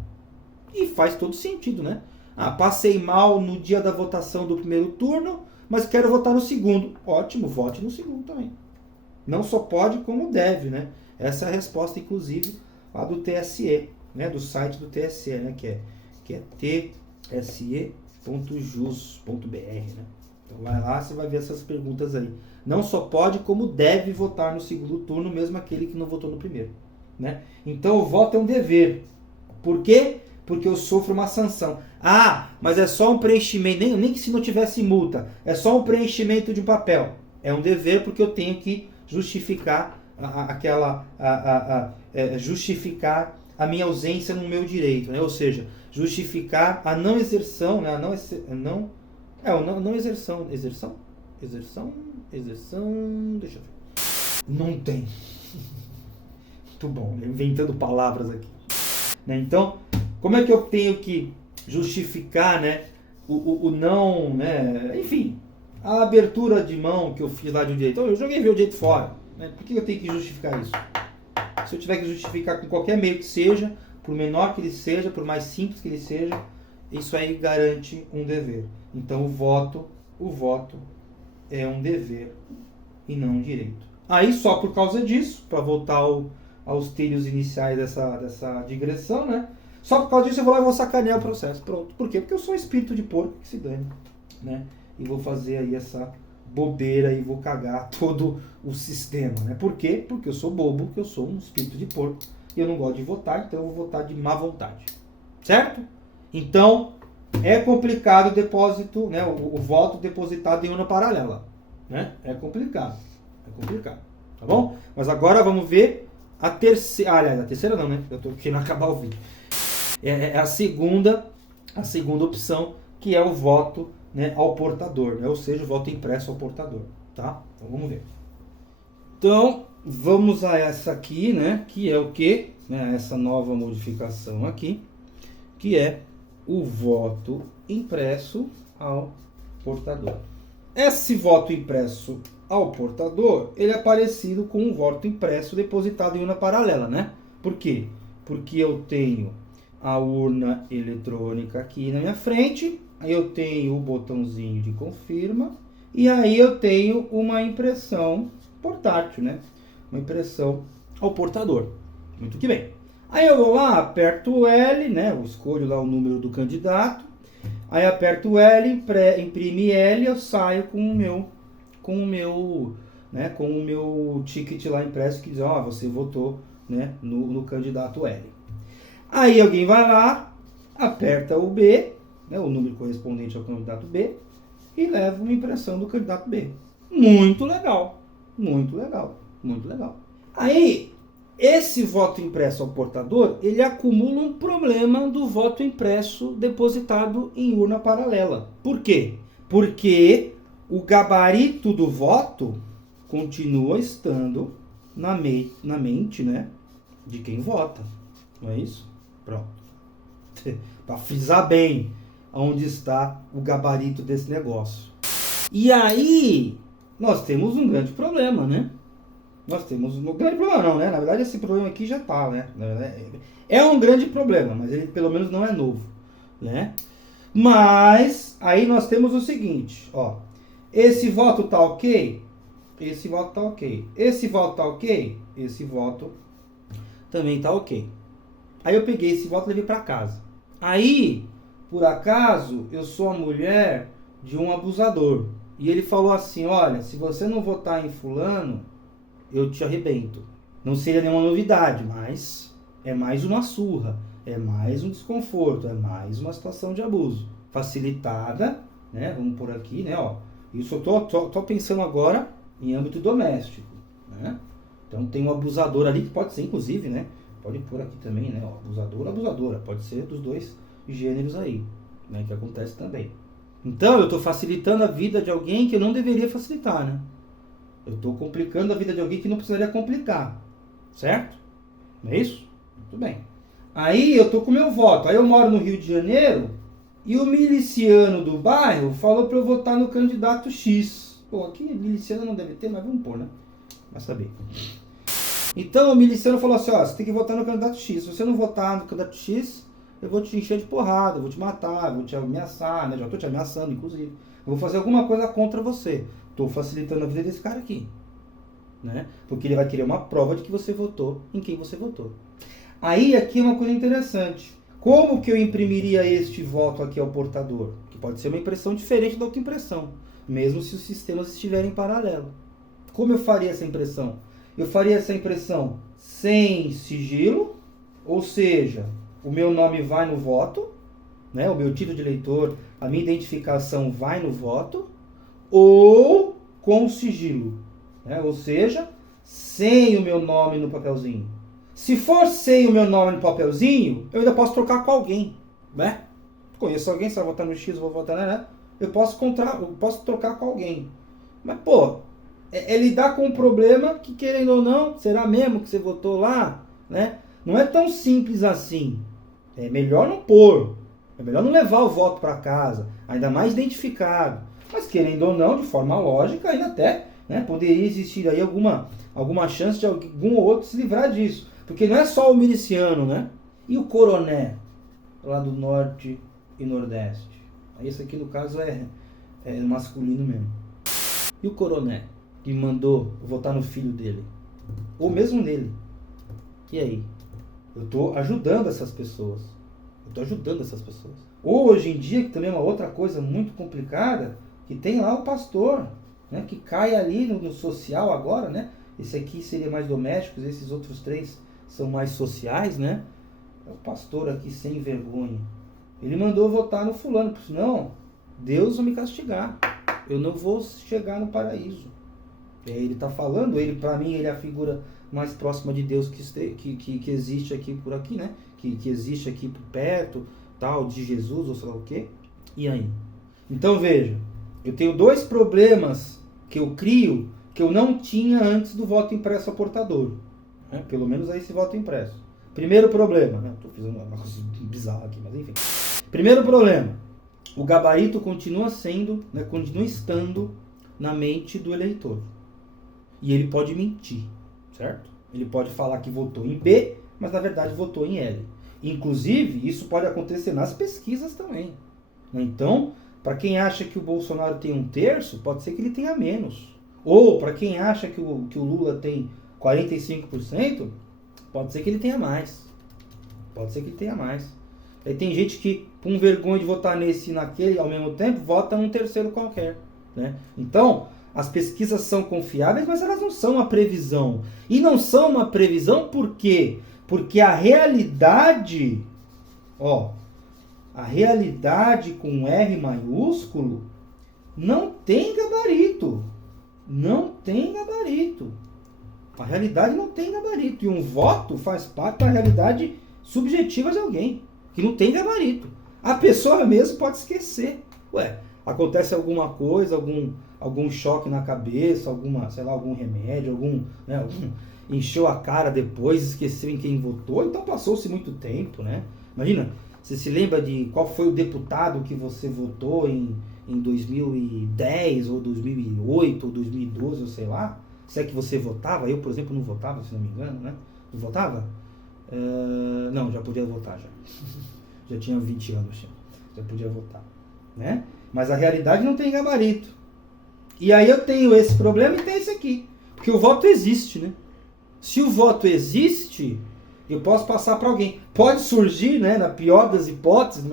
E faz todo sentido, né? Passei mal no dia da votação do primeiro turno, mas quero votar no segundo. Ótimo, vote no segundo também. Não só pode, como deve, né? Essa é a resposta, inclusive, lá do TSE, né? Do site do TSE, né? Que é tse.jus.br, né? Então vai lá, você vai ver essas perguntas aí. Não só pode, como deve votar no segundo turno, mesmo aquele que não votou no primeiro, né? Então o voto é um dever. Por quê? Porque eu sofro uma sanção. Ah, mas é só um preenchimento, nem que se não tivesse multa, é só um preenchimento de um papel. É um dever porque eu tenho que justificar justificar a minha ausência no meu direito, né? Ou seja, justificar a não exerção, né? Exerção, deixa eu ver. Não tem. Muito bom, inventando palavras aqui. Né? Então, como é que eu tenho que justificar, né, o não, né, enfim, a abertura de mão que eu fiz lá de um direito? Eu joguei meu direito fora, né? Por que eu tenho que justificar isso? Se eu tiver que justificar com qualquer meio que seja, por menor que ele seja, por mais simples que ele seja, isso aí garante um dever. Então o voto é um dever e não um direito. Aí só por causa disso, para voltar aos trilhos iniciais dessa digressão, né? Só por causa disso eu vou lá e vou sacanear o processo. Pronto. Por quê? Porque eu sou um espírito de porco que se dane, né? E vou fazer aí essa bobeira e vou cagar todo o sistema, né? Por quê? Porque eu sou bobo, porque eu sou um espírito de porco e eu não gosto de votar, então eu vou votar de má vontade. Certo? Então, é complicado o depósito, né? O voto depositado em urna paralela, né? É complicado, tá bom? Mas agora vamos ver a terceira, aliás, a terceira não, né? Eu tô querendo acabar o vídeo. É a segunda opção, que é o voto, né, ao portador, né? Ou seja, o voto impresso ao portador, tá? Então vamos ver. Então, vamos a essa aqui, né? Que é o quê? Né? Essa nova modificação aqui, que é o voto impresso ao portador. Esse voto impresso ao portador, ele é parecido com um voto impresso depositado em urna paralela, né? Por quê? Porque eu tenho a urna eletrônica aqui na minha frente, aí eu tenho o botãozinho de confirma, e aí eu tenho uma impressão portátil, né? Uma impressão ao portador. Muito que bem. Aí eu vou lá, aperto o L, né? Eu escolho lá o número do candidato, aí aperto o L, imprime L, eu saio com o meu ticket lá impresso que diz, ó, você votou, né, no candidato L. Aí alguém vai lá, aperta o B, né, o número correspondente ao candidato B, e leva uma impressão do candidato B. Muito legal, muito legal, muito legal. Aí, esse voto impresso ao portador, ele acumula um problema do voto impresso depositado em urna paralela. Por quê? Porque o gabarito do voto continua estando na mente, né, de quem vota. Não é isso? Pronto. Para frisar bem onde está o gabarito desse negócio. E aí, nós temos um grande problema, né? Nós temos um grande problema, não, né? Na verdade, esse problema aqui já está, né? É um grande problema, mas ele pelo menos não é novo, né? Mas, aí nós temos o seguinte, ó. Esse voto tá ok? Esse voto tá ok. Esse voto tá ok? Esse voto também tá ok. Aí eu peguei esse voto e levei para casa. Aí, por acaso, eu sou a mulher de um abusador. E ele falou assim, olha, se você não votar em fulano, eu te arrebento. Não seria nenhuma novidade, mas é mais uma surra, é mais um desconforto, é mais uma situação de abuso. Facilitada, né? Vamos por aqui, né? Ó, isso eu tô pensando agora em âmbito doméstico, né? Então tem um abusador ali, que pode ser inclusive, né? Pode pôr aqui também, né? Ó, abusador, abusadora. Pode ser dos dois gêneros aí, né? Que acontece também. Então eu estou facilitando a vida de alguém que eu não deveria facilitar, né? Eu estou complicando a vida de alguém que não precisaria complicar. Certo? Não é isso? Muito bem. Aí eu estou com o meu voto. Aí eu moro no Rio de Janeiro e o miliciano do bairro falou para eu votar no candidato X. Pô, aqui miliciano não deve ter, mas vamos pôr, né? Vai saber. Então o miliciano falou assim, ó, você tem que votar no candidato X. Se você não votar no candidato X, eu vou te encher de porrada, eu vou te matar, eu vou te ameaçar, né? Já estou te ameaçando, inclusive. Eu vou fazer alguma coisa contra você. Estou facilitando a vida desse cara aqui. né? Porque ele vai querer uma prova de que você votou em quem você votou. Aí aqui é uma coisa interessante. Como que eu imprimiria este voto aqui ao portador? Que pode ser uma impressão diferente da outra impressão, mesmo se os sistemas estiverem em paralelo. Como eu faria essa impressão? Eu faria essa impressão sem sigilo, ou seja, o meu nome vai no voto, né? O meu título de eleitor, a minha identificação vai no voto, ou com sigilo, né? Ou seja, sem o meu nome no papelzinho. Se for sem o meu nome no papelzinho, eu ainda posso trocar com alguém, né? Conheço alguém, se vai votar no X, vou votar na né? Eu posso trocar com alguém. Mas, pô, é lidar com um problema que, querendo ou não, será mesmo que você votou lá, né? Não é tão simples assim. É melhor não pôr. É melhor não levar o voto para casa, ainda mais identificado. Mas, querendo ou não, de forma lógica, ainda até, né, poderia existir aí alguma chance de algum ou outro se livrar disso. Porque não é só o miliciano, né? E o coroné, lá do norte e nordeste? Esse aqui, no caso, é masculino mesmo. E o coroné, que mandou votar no filho dele? Ou mesmo nele? E aí? Eu estou ajudando essas pessoas. Ou hoje em dia, que também é uma outra coisa muito complicada, que tem lá o pastor, né? Que cai ali no social agora, né? Esse aqui seria mais doméstico, esses outros três são mais sociais, né? É o pastor aqui sem vergonha. Ele mandou votar no fulano, porque senão Deus vai me castigar. Eu não vou chegar no paraíso. Ele está falando, para mim, ele é a figura mais próxima de Deus que existe aqui por aqui, né? Que existe aqui por perto, tal, de Jesus, ou sei lá o quê. E aí? Então veja, eu tenho dois problemas que eu crio que eu não tinha antes do voto impresso ao portador. Né? Pelo menos aí esse voto impresso. Primeiro problema, né? Estou fazendo uma coisa bizarra aqui, mas enfim. Primeiro problema, o gabarito continua sendo, né, continua estando na mente do eleitor. E ele pode mentir, certo? Ele pode falar que votou em B, mas na verdade votou em L. Inclusive, isso pode acontecer nas pesquisas também. Então, para quem acha que o Bolsonaro tem 1/3, pode ser que ele tenha menos. Ou, para quem acha que o Lula tem 45%, pode ser que ele tenha mais. Aí tem gente que, com vergonha de votar nesse e naquele ao mesmo tempo, vota 1/3 qualquer. Né? Então, as pesquisas são confiáveis, mas elas não são uma previsão. E não são uma previsão por quê? Porque a realidade, a realidade com R maiúsculo, não tem gabarito. A realidade não tem gabarito. E um voto faz parte da realidade subjetiva de alguém, que não tem gabarito. A pessoa mesmo pode esquecer. Acontece alguma coisa, algum choque na cabeça, algum remédio, encheu a cara depois, esqueceu em quem votou, então passou-se muito tempo, né? Imagina, você se lembra de qual foi o deputado que você votou em 2010, ou 2008, ou 2012, ou sei lá? Se é que você votava, eu, por exemplo, não votava, se não me engano, né? Não votava? Não, já podia votar, já. Já tinha 20 anos, já podia votar, né? Mas a realidade não tem gabarito. E aí eu tenho esse problema e tem esse aqui. Porque o voto existe, né? Se o voto existe, eu posso passar para alguém. Pode surgir, né, na pior das hipóteses,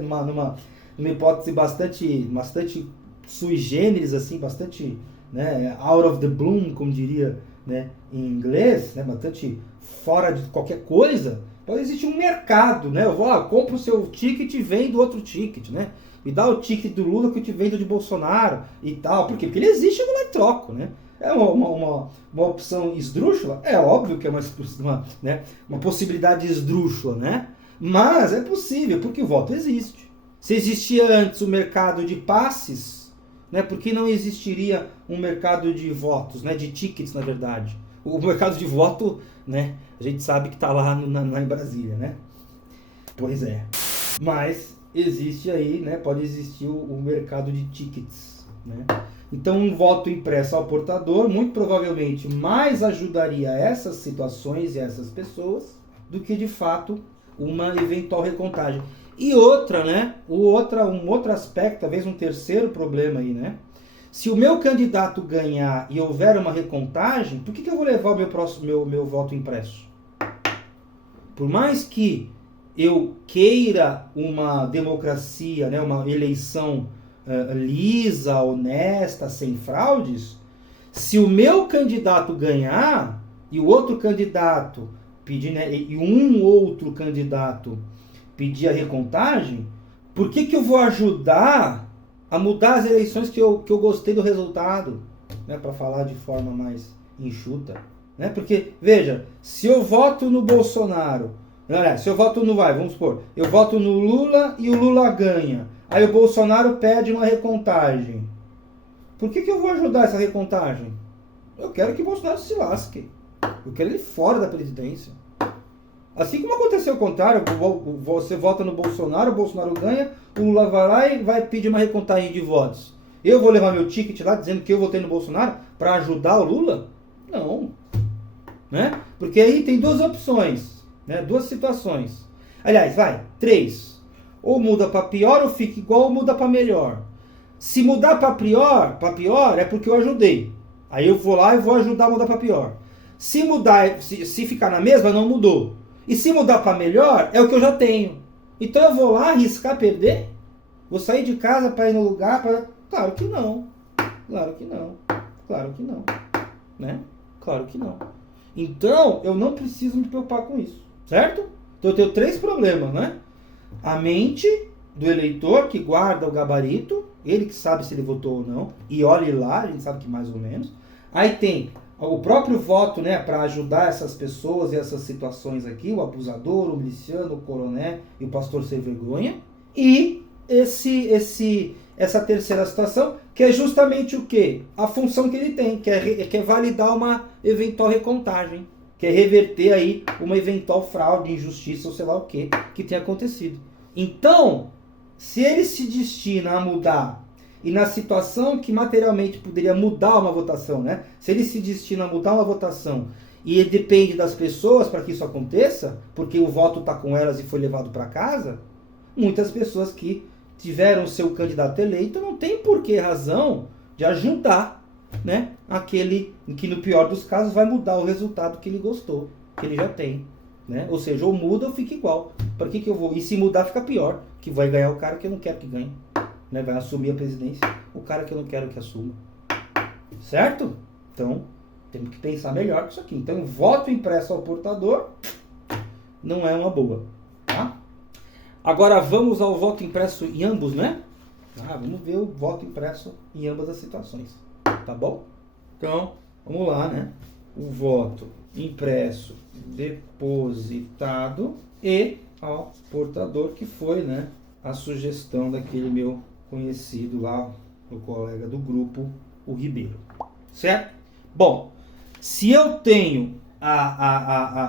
numa hipótese bastante sui generis, assim, bastante, né, out of the blue, como diria, né, em inglês, né, bastante fora de qualquer coisa. Pode existir um mercado, né? Eu compro o seu ticket e vendo outro ticket, né? Me dá o ticket do Lula que eu te vendo de Bolsonaro e tal. Por quê? Porque ele existe, eu vou lá e troco, né? É uma opção esdrúxula? É óbvio que é uma possibilidade esdrúxula, né? Mas é possível, porque o voto existe. Se existia antes o mercado de passes, né? Por que não existiria um mercado de votos, né? De tickets, na verdade? O mercado de voto, né? A gente sabe que está lá em Brasília, né? Pois é. Mas existe aí, né? Pode existir o mercado de tickets, né? Então, um voto impresso ao portador, muito provavelmente, mais ajudaria essas situações e essas pessoas do que, de fato, uma eventual recontagem. E outra, né? Um outro aspecto, talvez um terceiro problema aí, né? Se o meu candidato ganhar e houver uma recontagem, por que eu vou levar o meu voto impresso? Por mais que eu queira uma democracia, né, uma eleição lisa, honesta, sem fraudes, se o meu candidato ganhar e o outro candidato pedir, né, e um outro candidato pedir a recontagem, por que eu vou ajudar a mudar as eleições que eu gostei do resultado? Né, para falar de forma mais enxuta. Né? Porque, veja, se eu voto no Bolsonaro, se eu voto no, vamos supor, eu voto no Lula e o Lula ganha, aí o Bolsonaro pede uma recontagem. Por que eu vou ajudar essa recontagem? Eu quero que o Bolsonaro se lasque. Eu quero ele fora da presidência. Assim como aconteceu o contrário, você vota no Bolsonaro, o Bolsonaro ganha, o Lula vai lá e vai pedir uma recontagem de votos. Eu vou levar meu ticket lá dizendo que eu votei no Bolsonaro para ajudar o Lula? Não. Né? Porque aí tem duas opções, né? Duas situações. Aliás, três. Ou muda para pior, ou fica igual, ou muda para melhor. Se mudar para pior é porque eu ajudei. Aí eu vou lá e vou ajudar a mudar para pior. Se mudar, se ficar na mesma, não mudou. E se mudar para melhor, é o que eu já tenho. Então eu vou lá arriscar perder? Vou sair de casa para ir no lugar para... Claro que não. Claro que não. Claro que não. Né? Claro que não. Então, eu não preciso me preocupar com isso. Certo? Então eu tenho três problemas, né? A mente do eleitor que guarda o gabarito, ele que sabe se ele votou ou não, e olhe lá, a gente sabe que mais ou menos. Aí tem o próprio voto, né, para ajudar essas pessoas e essas situações aqui, o abusador, o miliciano, o coroné e o pastor sem vergonha. E essa terceira situação, que é justamente o quê? A função que ele tem, que é validar uma eventual recontagem, que é reverter aí uma eventual fraude, injustiça ou sei lá o que tenha acontecido. Então, se ele se destina a mudar, e na situação que materialmente poderia mudar uma votação, né? Se ele se destina a mudar uma votação e depende das pessoas para que isso aconteça, porque o voto está com elas e foi levado para casa, muitas pessoas que tiveram seu candidato eleito não tem por que razão de ajudar, né? Aquele que no pior dos casos vai mudar o resultado que ele gostou, que ele já tem. Né? Ou seja, ou muda ou fica igual. Para que eu vou? E se mudar fica pior, que vai ganhar o cara que eu não quero que ganhe. Né? Vai assumir a presidência o cara que eu não quero que assuma. Certo? Então, temos que pensar melhor com isso aqui. Então, voto impresso ao portador não é uma boa. Tá? Agora vamos ao voto impresso em ambos, né? Vamos ver o voto impresso em ambas as situações. Tá bom? Então, vamos lá, né? O voto impresso depositado e ao portador, que foi, né, a sugestão daquele meu conhecido lá, o colega do grupo, o Ribeiro. Certo? Bom, se eu tenho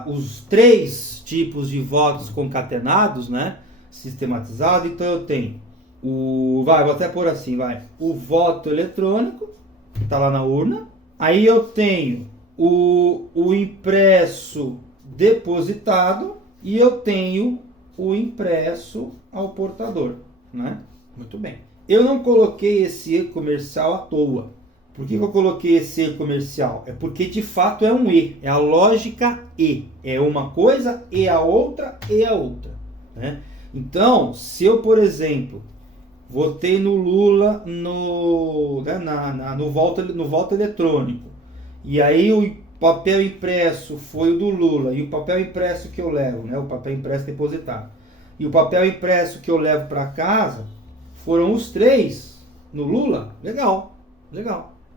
os três tipos de votos concatenados, né, sistematizado, então eu tenho vou até pôr assim, o voto eletrônico, que está lá na urna. Aí eu tenho o impresso depositado e eu tenho o impresso ao portador, né? Muito bem. Eu não coloquei esse E comercial à toa. Por que eu coloquei esse E comercial? É porque de fato é um E, é a lógica E. É uma coisa e a outra, né? Então, se eu, por exemplo, votei no Lula no voto eletrônico, e aí o papel impresso foi o do Lula, e o papel impresso que eu levo, né, o papel impresso depositado, e o papel impresso que eu levo para casa, foram os três no Lula, legal.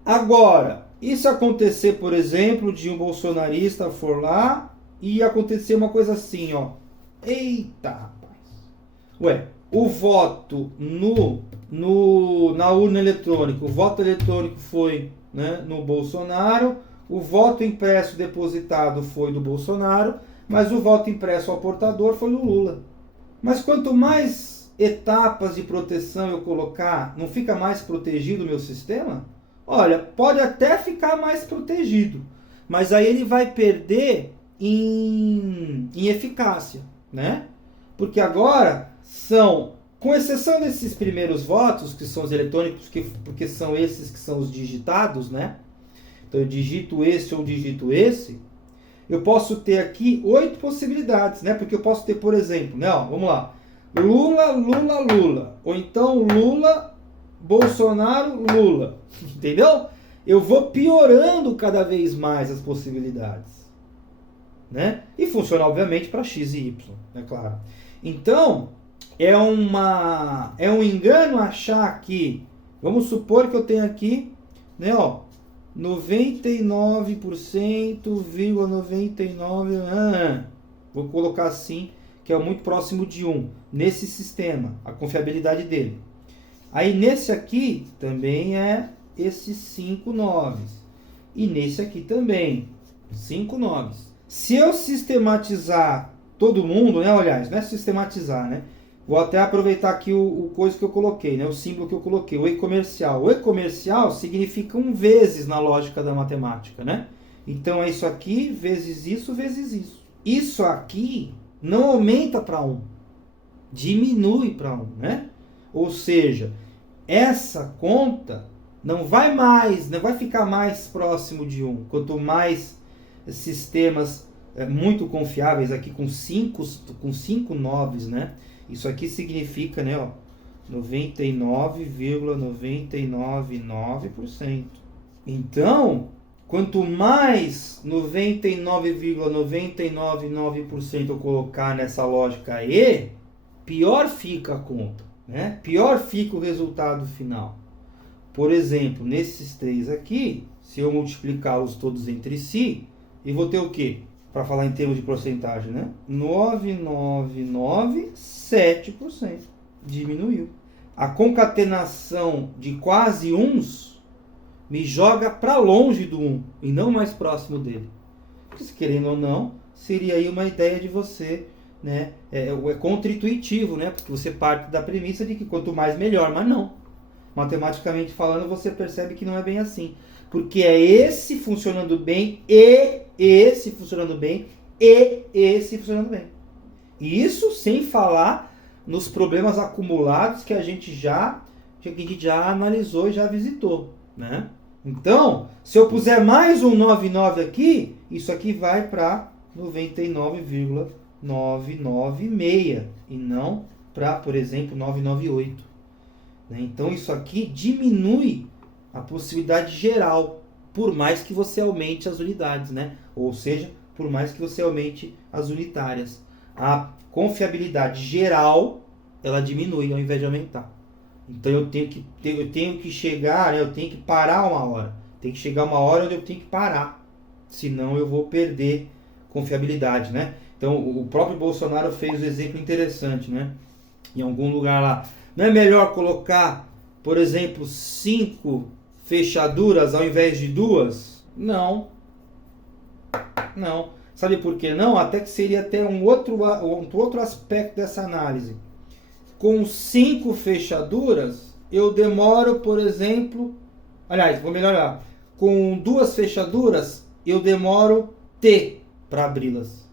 Agora, e se acontecer, por exemplo, de um bolsonarista for lá e acontecer uma coisa assim, ó, eita, rapaz, o voto na urna eletrônica, o voto eletrônico foi, né, no Bolsonaro, o voto impresso depositado foi do Bolsonaro, mas o voto impresso ao portador foi do Lula. Mas quanto mais etapas de proteção eu colocar, não fica mais protegido o meu sistema? Olha, pode até ficar mais protegido, mas aí ele vai perder em eficácia, né? Porque agora são Com exceção desses primeiros votos, que são os eletrônicos, porque são esses que são os digitados, né? Então eu digito esse ou digito esse, eu posso ter aqui 8 possibilidades, né? Porque eu posso ter, por exemplo, né? Ó, vamos lá. Lula, Lula, Lula. Ou então Lula, Bolsonaro, Lula. Entendeu? Eu vou piorando cada vez mais as possibilidades, né? E funciona, obviamente, para X e Y, é claro. Então, é um engano achar que, vamos supor que eu tenho aqui, né, ó, 99%,99%, vou colocar assim, que é muito próximo de 1, nesse sistema, a confiabilidade dele. Aí nesse aqui também é esses 5 noves. E nesse aqui também, 5 noves. Se eu sistematizar todo mundo, né, aliás, não é sistematizar, né? Vou até aproveitar aqui o coisa que eu coloquei, né, o símbolo que eu coloquei, o e-comercial. O e-comercial significa vezes na lógica da matemática, né? Então é isso aqui, vezes isso, vezes isso. Isso aqui não aumenta para 1, diminui para 1, né? Ou seja, essa conta não vai ficar mais próximo de 1. Quanto mais sistemas muito confiáveis aqui com 5 noves, né? Isso aqui significa, né, ó, 99,999%. Então, quanto mais 99,999% eu colocar nessa lógica E, pior fica a conta, né? Pior fica o resultado final. Por exemplo, nesses 3 aqui, se eu multiplicá-los todos entre si, eu vou ter o quê? Para falar em termos de porcentagem, né? 9,997%. Diminuiu. A concatenação de quase uns me joga para longe do 1 e não mais próximo dele. Porque, se querendo ou não, seria aí uma ideia de você, né? É contra-intuitivo, né? Porque você parte da premissa de que quanto mais melhor, mas não. Matematicamente falando, você percebe que não é bem assim. Porque é esse funcionando bem, e esse funcionando bem, e esse funcionando bem. E isso sem falar nos problemas acumulados que a gente já analisou e já visitou, né? Então, se eu puser mais um 99 aqui, isso aqui vai para 99,996 e não para, por exemplo, 998. Né? Então, isso aqui diminui a possibilidade geral, por mais que você aumente as unidades, né? Ou seja, por mais que você aumente as unitárias. A confiabilidade geral, ela diminui ao invés de aumentar. Então eu tenho que chegar, né? Eu tenho que parar uma hora. Tem que chegar uma hora onde eu tenho que parar. Senão eu vou perder confiabilidade, né? Então o próprio Bolsonaro fez um exemplo interessante, né? Em algum lugar lá. Não é melhor colocar, por exemplo, 5 fechaduras ao invés de 2? Não. Não. Sabe por que não? Até que seria até um outro aspecto dessa análise. Com 5 fechaduras, eu demoro, por exemplo... Aliás, vou melhorar. Com 2 fechaduras, eu demoro T para abri-las.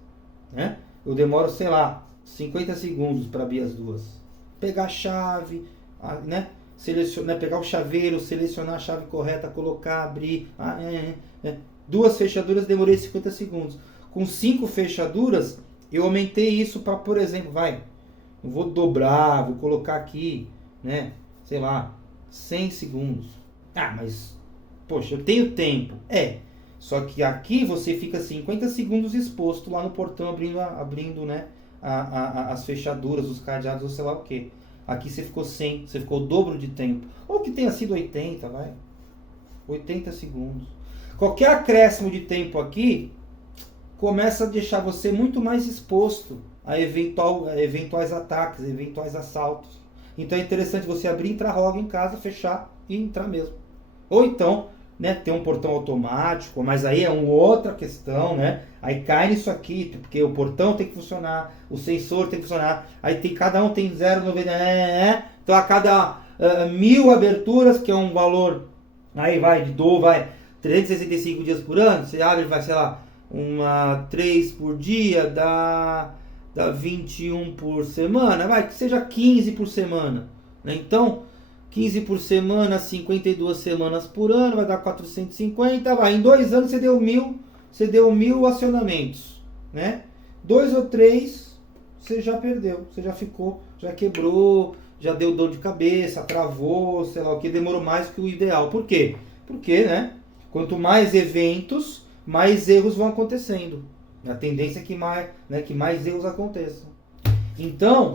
Né? Eu demoro, sei lá, 50 segundos para abrir as duas. Pegar a chave, né? Pegar o chaveiro, selecionar a chave correta, colocar, abrir. 2 fechaduras, demorei 50 segundos. Com 5 fechaduras, eu aumentei isso para, por exemplo, eu vou dobrar, vou colocar aqui, né? Sei lá, 100 segundos. Mas, poxa, eu tenho tempo. Só que aqui você fica 50 segundos exposto lá no portão, abrindo, né? As fechaduras, os cadeados, ou sei lá o que. Aqui você ficou 100, você ficou o dobro de tempo. Ou que tenha sido 80, 80 segundos. Qualquer acréscimo de tempo aqui começa a deixar você muito mais exposto a eventuais ataques, eventuais assaltos. Então é interessante você abrir, entrar logo em casa, fechar e entrar mesmo. Ou então, né, ter um portão automático, mas aí é uma outra questão, né? Aí cai nisso aqui, porque o portão tem que funcionar, o sensor tem que funcionar, aí cada um tem 0,90, então a cada 1000 aberturas, que é um valor, aí vai 365 dias por ano, você abre, sei lá, 3 por dia, dá dá 21 por semana, vai que seja 15 por semana, né? Então, 15 por semana, 52 semanas por ano, vai dar 450, vai, em 2 anos você deu 1.000 acionamentos, né? 2 ou 3, você já perdeu, você já ficou, já quebrou, já deu dor de cabeça, travou, sei lá o que, demorou mais que o ideal. Por quê? Porque, né, quanto mais eventos, mais erros vão acontecendo. A tendência é que mais erros aconteçam. Então,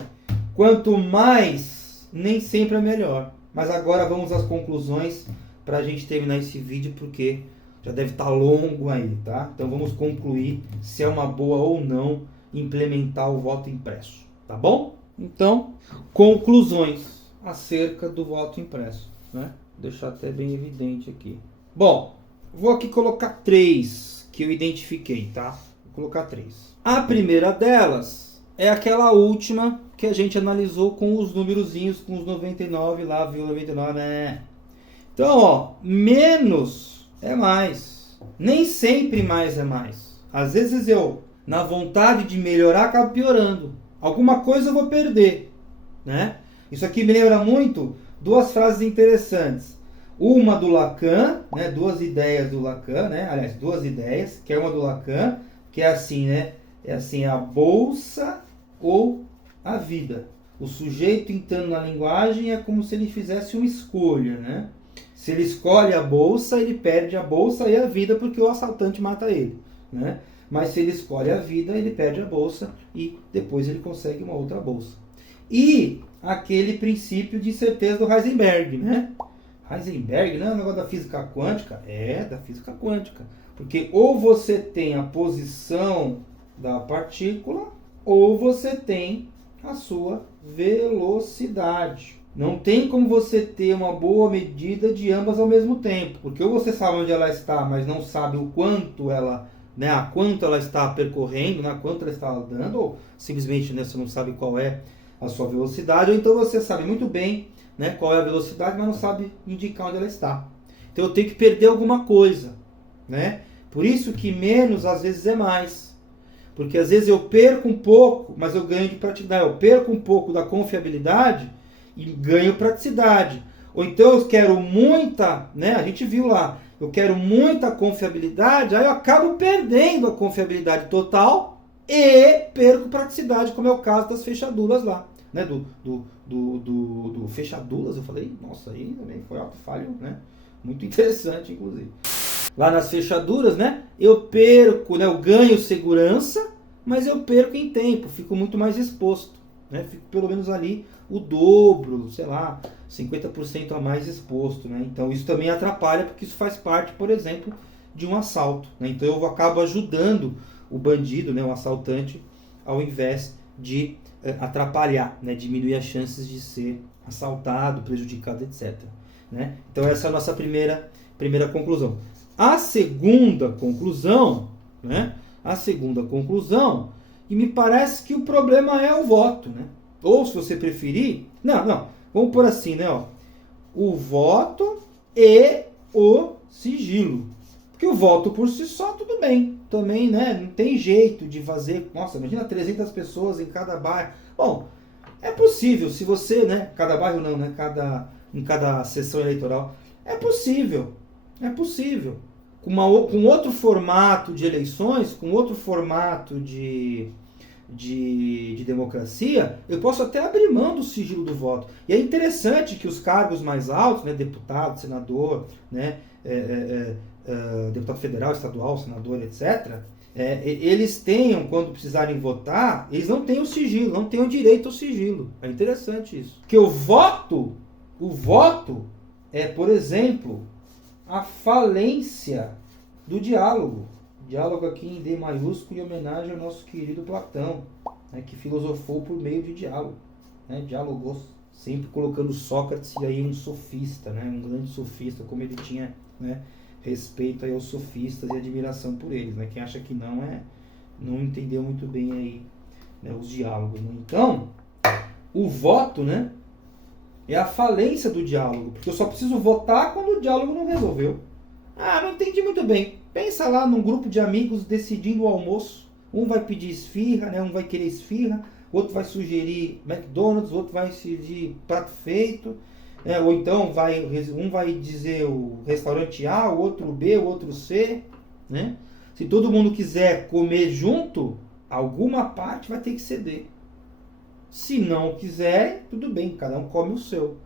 quanto mais, nem sempre é melhor. Mas agora vamos às conclusões para a gente terminar esse vídeo, porque já deve estar longo aí, tá? Então vamos concluir se é uma boa ou não implementar o voto impresso, tá bom? Então, conclusões acerca do voto impresso, né? Vou deixar até bem evidente aqui. Bom, vou aqui colocar 3 que eu identifiquei, tá? Vou colocar 3. A primeira delas é aquela última que a gente analisou com os númerozinhos, com os 99 lá, 99, né? Então, ó, menos é mais. Nem sempre mais é mais. Às vezes eu, na vontade de melhorar, acabo piorando. Alguma coisa eu vou perder, né? Isso aqui me lembra muito 2 frases interessantes. Uma do Lacan, né? 2 ideias do Lacan, né? Aliás, 2 ideias, que é uma do Lacan, que é assim, né? É assim, a bolsa ou a vida. O sujeito entrando na linguagem é como se ele fizesse uma escolha, né? Se ele escolhe a bolsa, ele perde a bolsa e a vida porque o assaltante mata ele, né? Mas se ele escolhe a vida, ele perde a bolsa e depois ele consegue uma outra bolsa. E aquele princípio de certeza do Heisenberg, né? Heisenberg, não é um negócio da física quântica? É, da física quântica. Porque ou você tem a posição da partícula, ou você tem a sua velocidade. Não tem como você ter uma boa medida de ambas ao mesmo tempo. Porque ou você sabe onde ela está, mas não sabe o quanto ela, né, a quanto ela está percorrendo, né, quanto ela está andando, ou simplesmente, né, você não sabe qual é a sua velocidade, ou então você sabe muito bem, né, qual é a velocidade, mas não sabe indicar onde ela está. Então eu tenho que perder alguma coisa, né? Por isso que menos às vezes é mais. Porque às vezes eu perco um pouco, mas eu ganho de praticidade. Eu perco um pouco da confiabilidade e ganho praticidade. Ou então eu quero muita, né? A gente viu lá, eu quero muita confiabilidade, aí eu acabo perdendo a confiabilidade total e perco praticidade, como é o caso das fechaduras lá, né? Do fechaduras, eu falei, nossa, aí também foi alto falho, né? Muito interessante, inclusive. Lá nas fechaduras, né? Eu perco, né? Eu ganho segurança, mas eu perco em tempo, fico muito mais exposto, né? Fico pelo menos ali o dobro, sei lá, 50% a mais exposto, né? Então isso também atrapalha, porque isso faz parte, por exemplo, de um assalto, né? Então eu acabo ajudando o bandido, né? O assaltante, ao invés de atrapalhar, né? Diminuir as chances de ser assaltado, prejudicado, etc. Né? Então essa é a nossa primeira conclusão. A segunda conclusão, né? A segunda conclusão, e me parece que o problema é o voto, né? Ou se você preferir, não, vamos por assim, né? Ó, o voto e o sigilo. Porque o voto por si só, tudo bem. Também, né? Não tem jeito de fazer. Nossa, imagina 300 pessoas em cada bairro. Bom, é possível, se você, né? Cada bairro não, né? Em cada sessão eleitoral. É possível. É possível. Com outro formato de eleições, com outro formato de democracia, eu posso até abrir mão do sigilo do voto. E é interessante que os cargos mais altos, né, deputado, senador, né, deputado federal, estadual, senador, etc., eles tenham, quando precisarem votar, eles não têm o sigilo, não têm o direito ao sigilo. É interessante isso. Porque o voto é, por exemplo, a falência do diálogo. Diálogo aqui em D maiúsculo em homenagem ao nosso querido Platão, né, que filosofou por meio de diálogo, né, dialogou, sempre colocando Sócrates e aí um sofista, né, um grande sofista, como ele tinha, né, respeito aí aos sofistas e admiração por eles, né, quem acha que não entendeu muito bem aí, né, os diálogos. Né? Então, o voto, né, é a falência do diálogo, porque eu só preciso votar quando o diálogo não resolveu. Ah, não entendi muito bem. Pensa lá num grupo de amigos decidindo o almoço. Um vai pedir esfirra, né? Um vai querer esfirra, outro vai sugerir McDonald's, outro vai sugerir prato feito, ou então um vai dizer o restaurante A, o outro B, o outro C, né? Se todo mundo quiser comer junto, alguma parte vai ter que ceder. Se não quiser, tudo bem, cada um come o seu.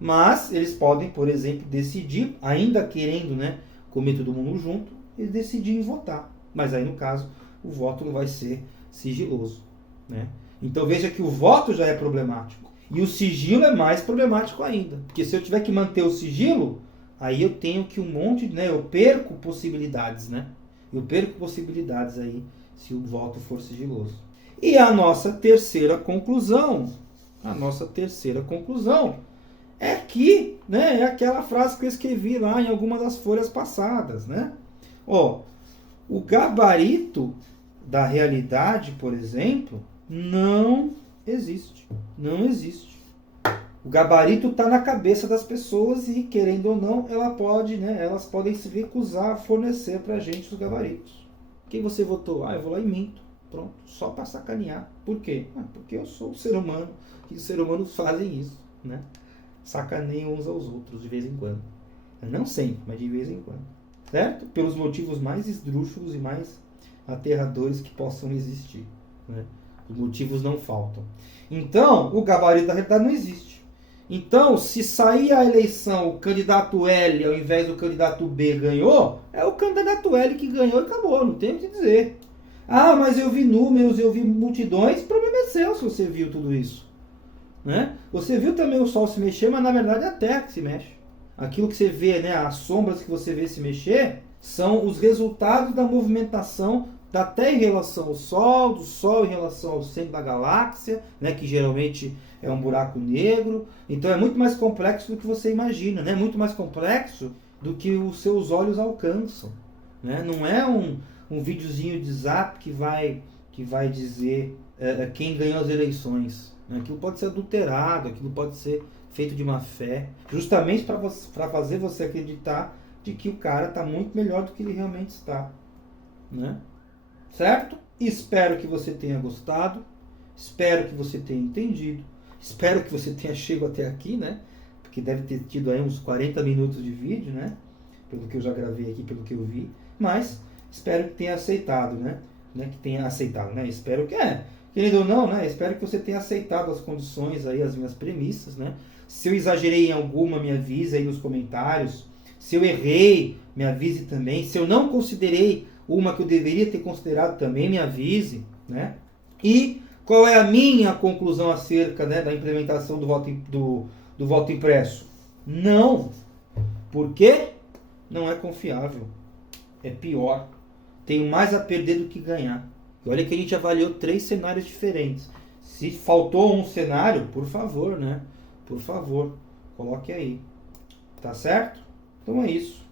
Mas eles podem, por exemplo, decidir, ainda querendo, né, comer todo mundo junto, eles decidirem votar. Mas aí, no caso, o voto não vai ser sigiloso, né? Então veja que o voto já é problemático. E o sigilo é mais problemático ainda. Porque se eu tiver que manter o sigilo, aí eu tenho que eu perco possibilidades, né? Eu perco possibilidades aí se o voto for sigiloso. E a nossa terceira conclusão é que, né, é aquela frase que eu escrevi lá em alguma das folhas passadas, né? O gabarito da realidade, por exemplo, não existe. Não existe. O gabarito está na cabeça das pessoas e, querendo ou não, elas podem se recusar a fornecer para a gente os gabaritos. Quem você votou? Eu vou lá e minto. Pronto, só para sacanear. Por quê? Porque eu sou um ser humano e os seres humanos fazem isso, né? Sacaneiam uns aos outros de vez em quando. Não sempre, mas de vez em quando. Certo? Pelos motivos mais esdrúxulos e mais aterradores que possam existir, né? Os motivos não faltam. Então, o gabarito da realidade não existe. Então, se sair a eleição, o candidato L ao invés do candidato B ganhou, é o candidato L que ganhou e acabou, não tem o que dizer. Mas eu vi números, eu vi multidões, o problema é seu se você viu tudo isso, né? Você viu também o sol se mexer, mas na verdade é a terra que se mexe. Aquilo que você vê, né, as sombras que você vê se mexer, são os resultados da movimentação da Terra em relação ao Sol, do Sol em relação ao centro da galáxia, né, que geralmente é um buraco negro. Então é muito mais complexo do que você imagina, né? Muito mais complexo do que os seus olhos alcançam, né? Não é um videozinho de zap que vai dizer quem ganhou as eleições. Aquilo pode ser adulterado, aquilo pode ser feito de má fé, justamente para fazer você acreditar de que o cara está muito melhor do que ele realmente está, né? Certo? Espero que você tenha gostado, espero que você tenha entendido, espero que você tenha chegado até aqui, né? Porque deve ter tido aí uns 40 minutos de vídeo, né? Pelo que eu já gravei aqui, pelo que eu vi, mas espero que tenha aceitado, né? Que tenha aceitado, né? Espero que querendo ou não, né? Espero que você tenha aceitado as condições aí, as minhas premissas, né? Se eu exagerei em alguma, me avise aí nos comentários. Se eu errei, me avise também. Se eu não considerei uma que eu deveria ter considerado, também me avise, né? E qual é a minha conclusão acerca, né, da implementação do voto impresso? Não. Por quê? Não é confiável. É pior. Tenho mais a perder do que ganhar. E olha que a gente avaliou 3 cenários diferentes. Se faltou um cenário, por favor, né? Por favor, coloque aí. Tá certo? Então é isso.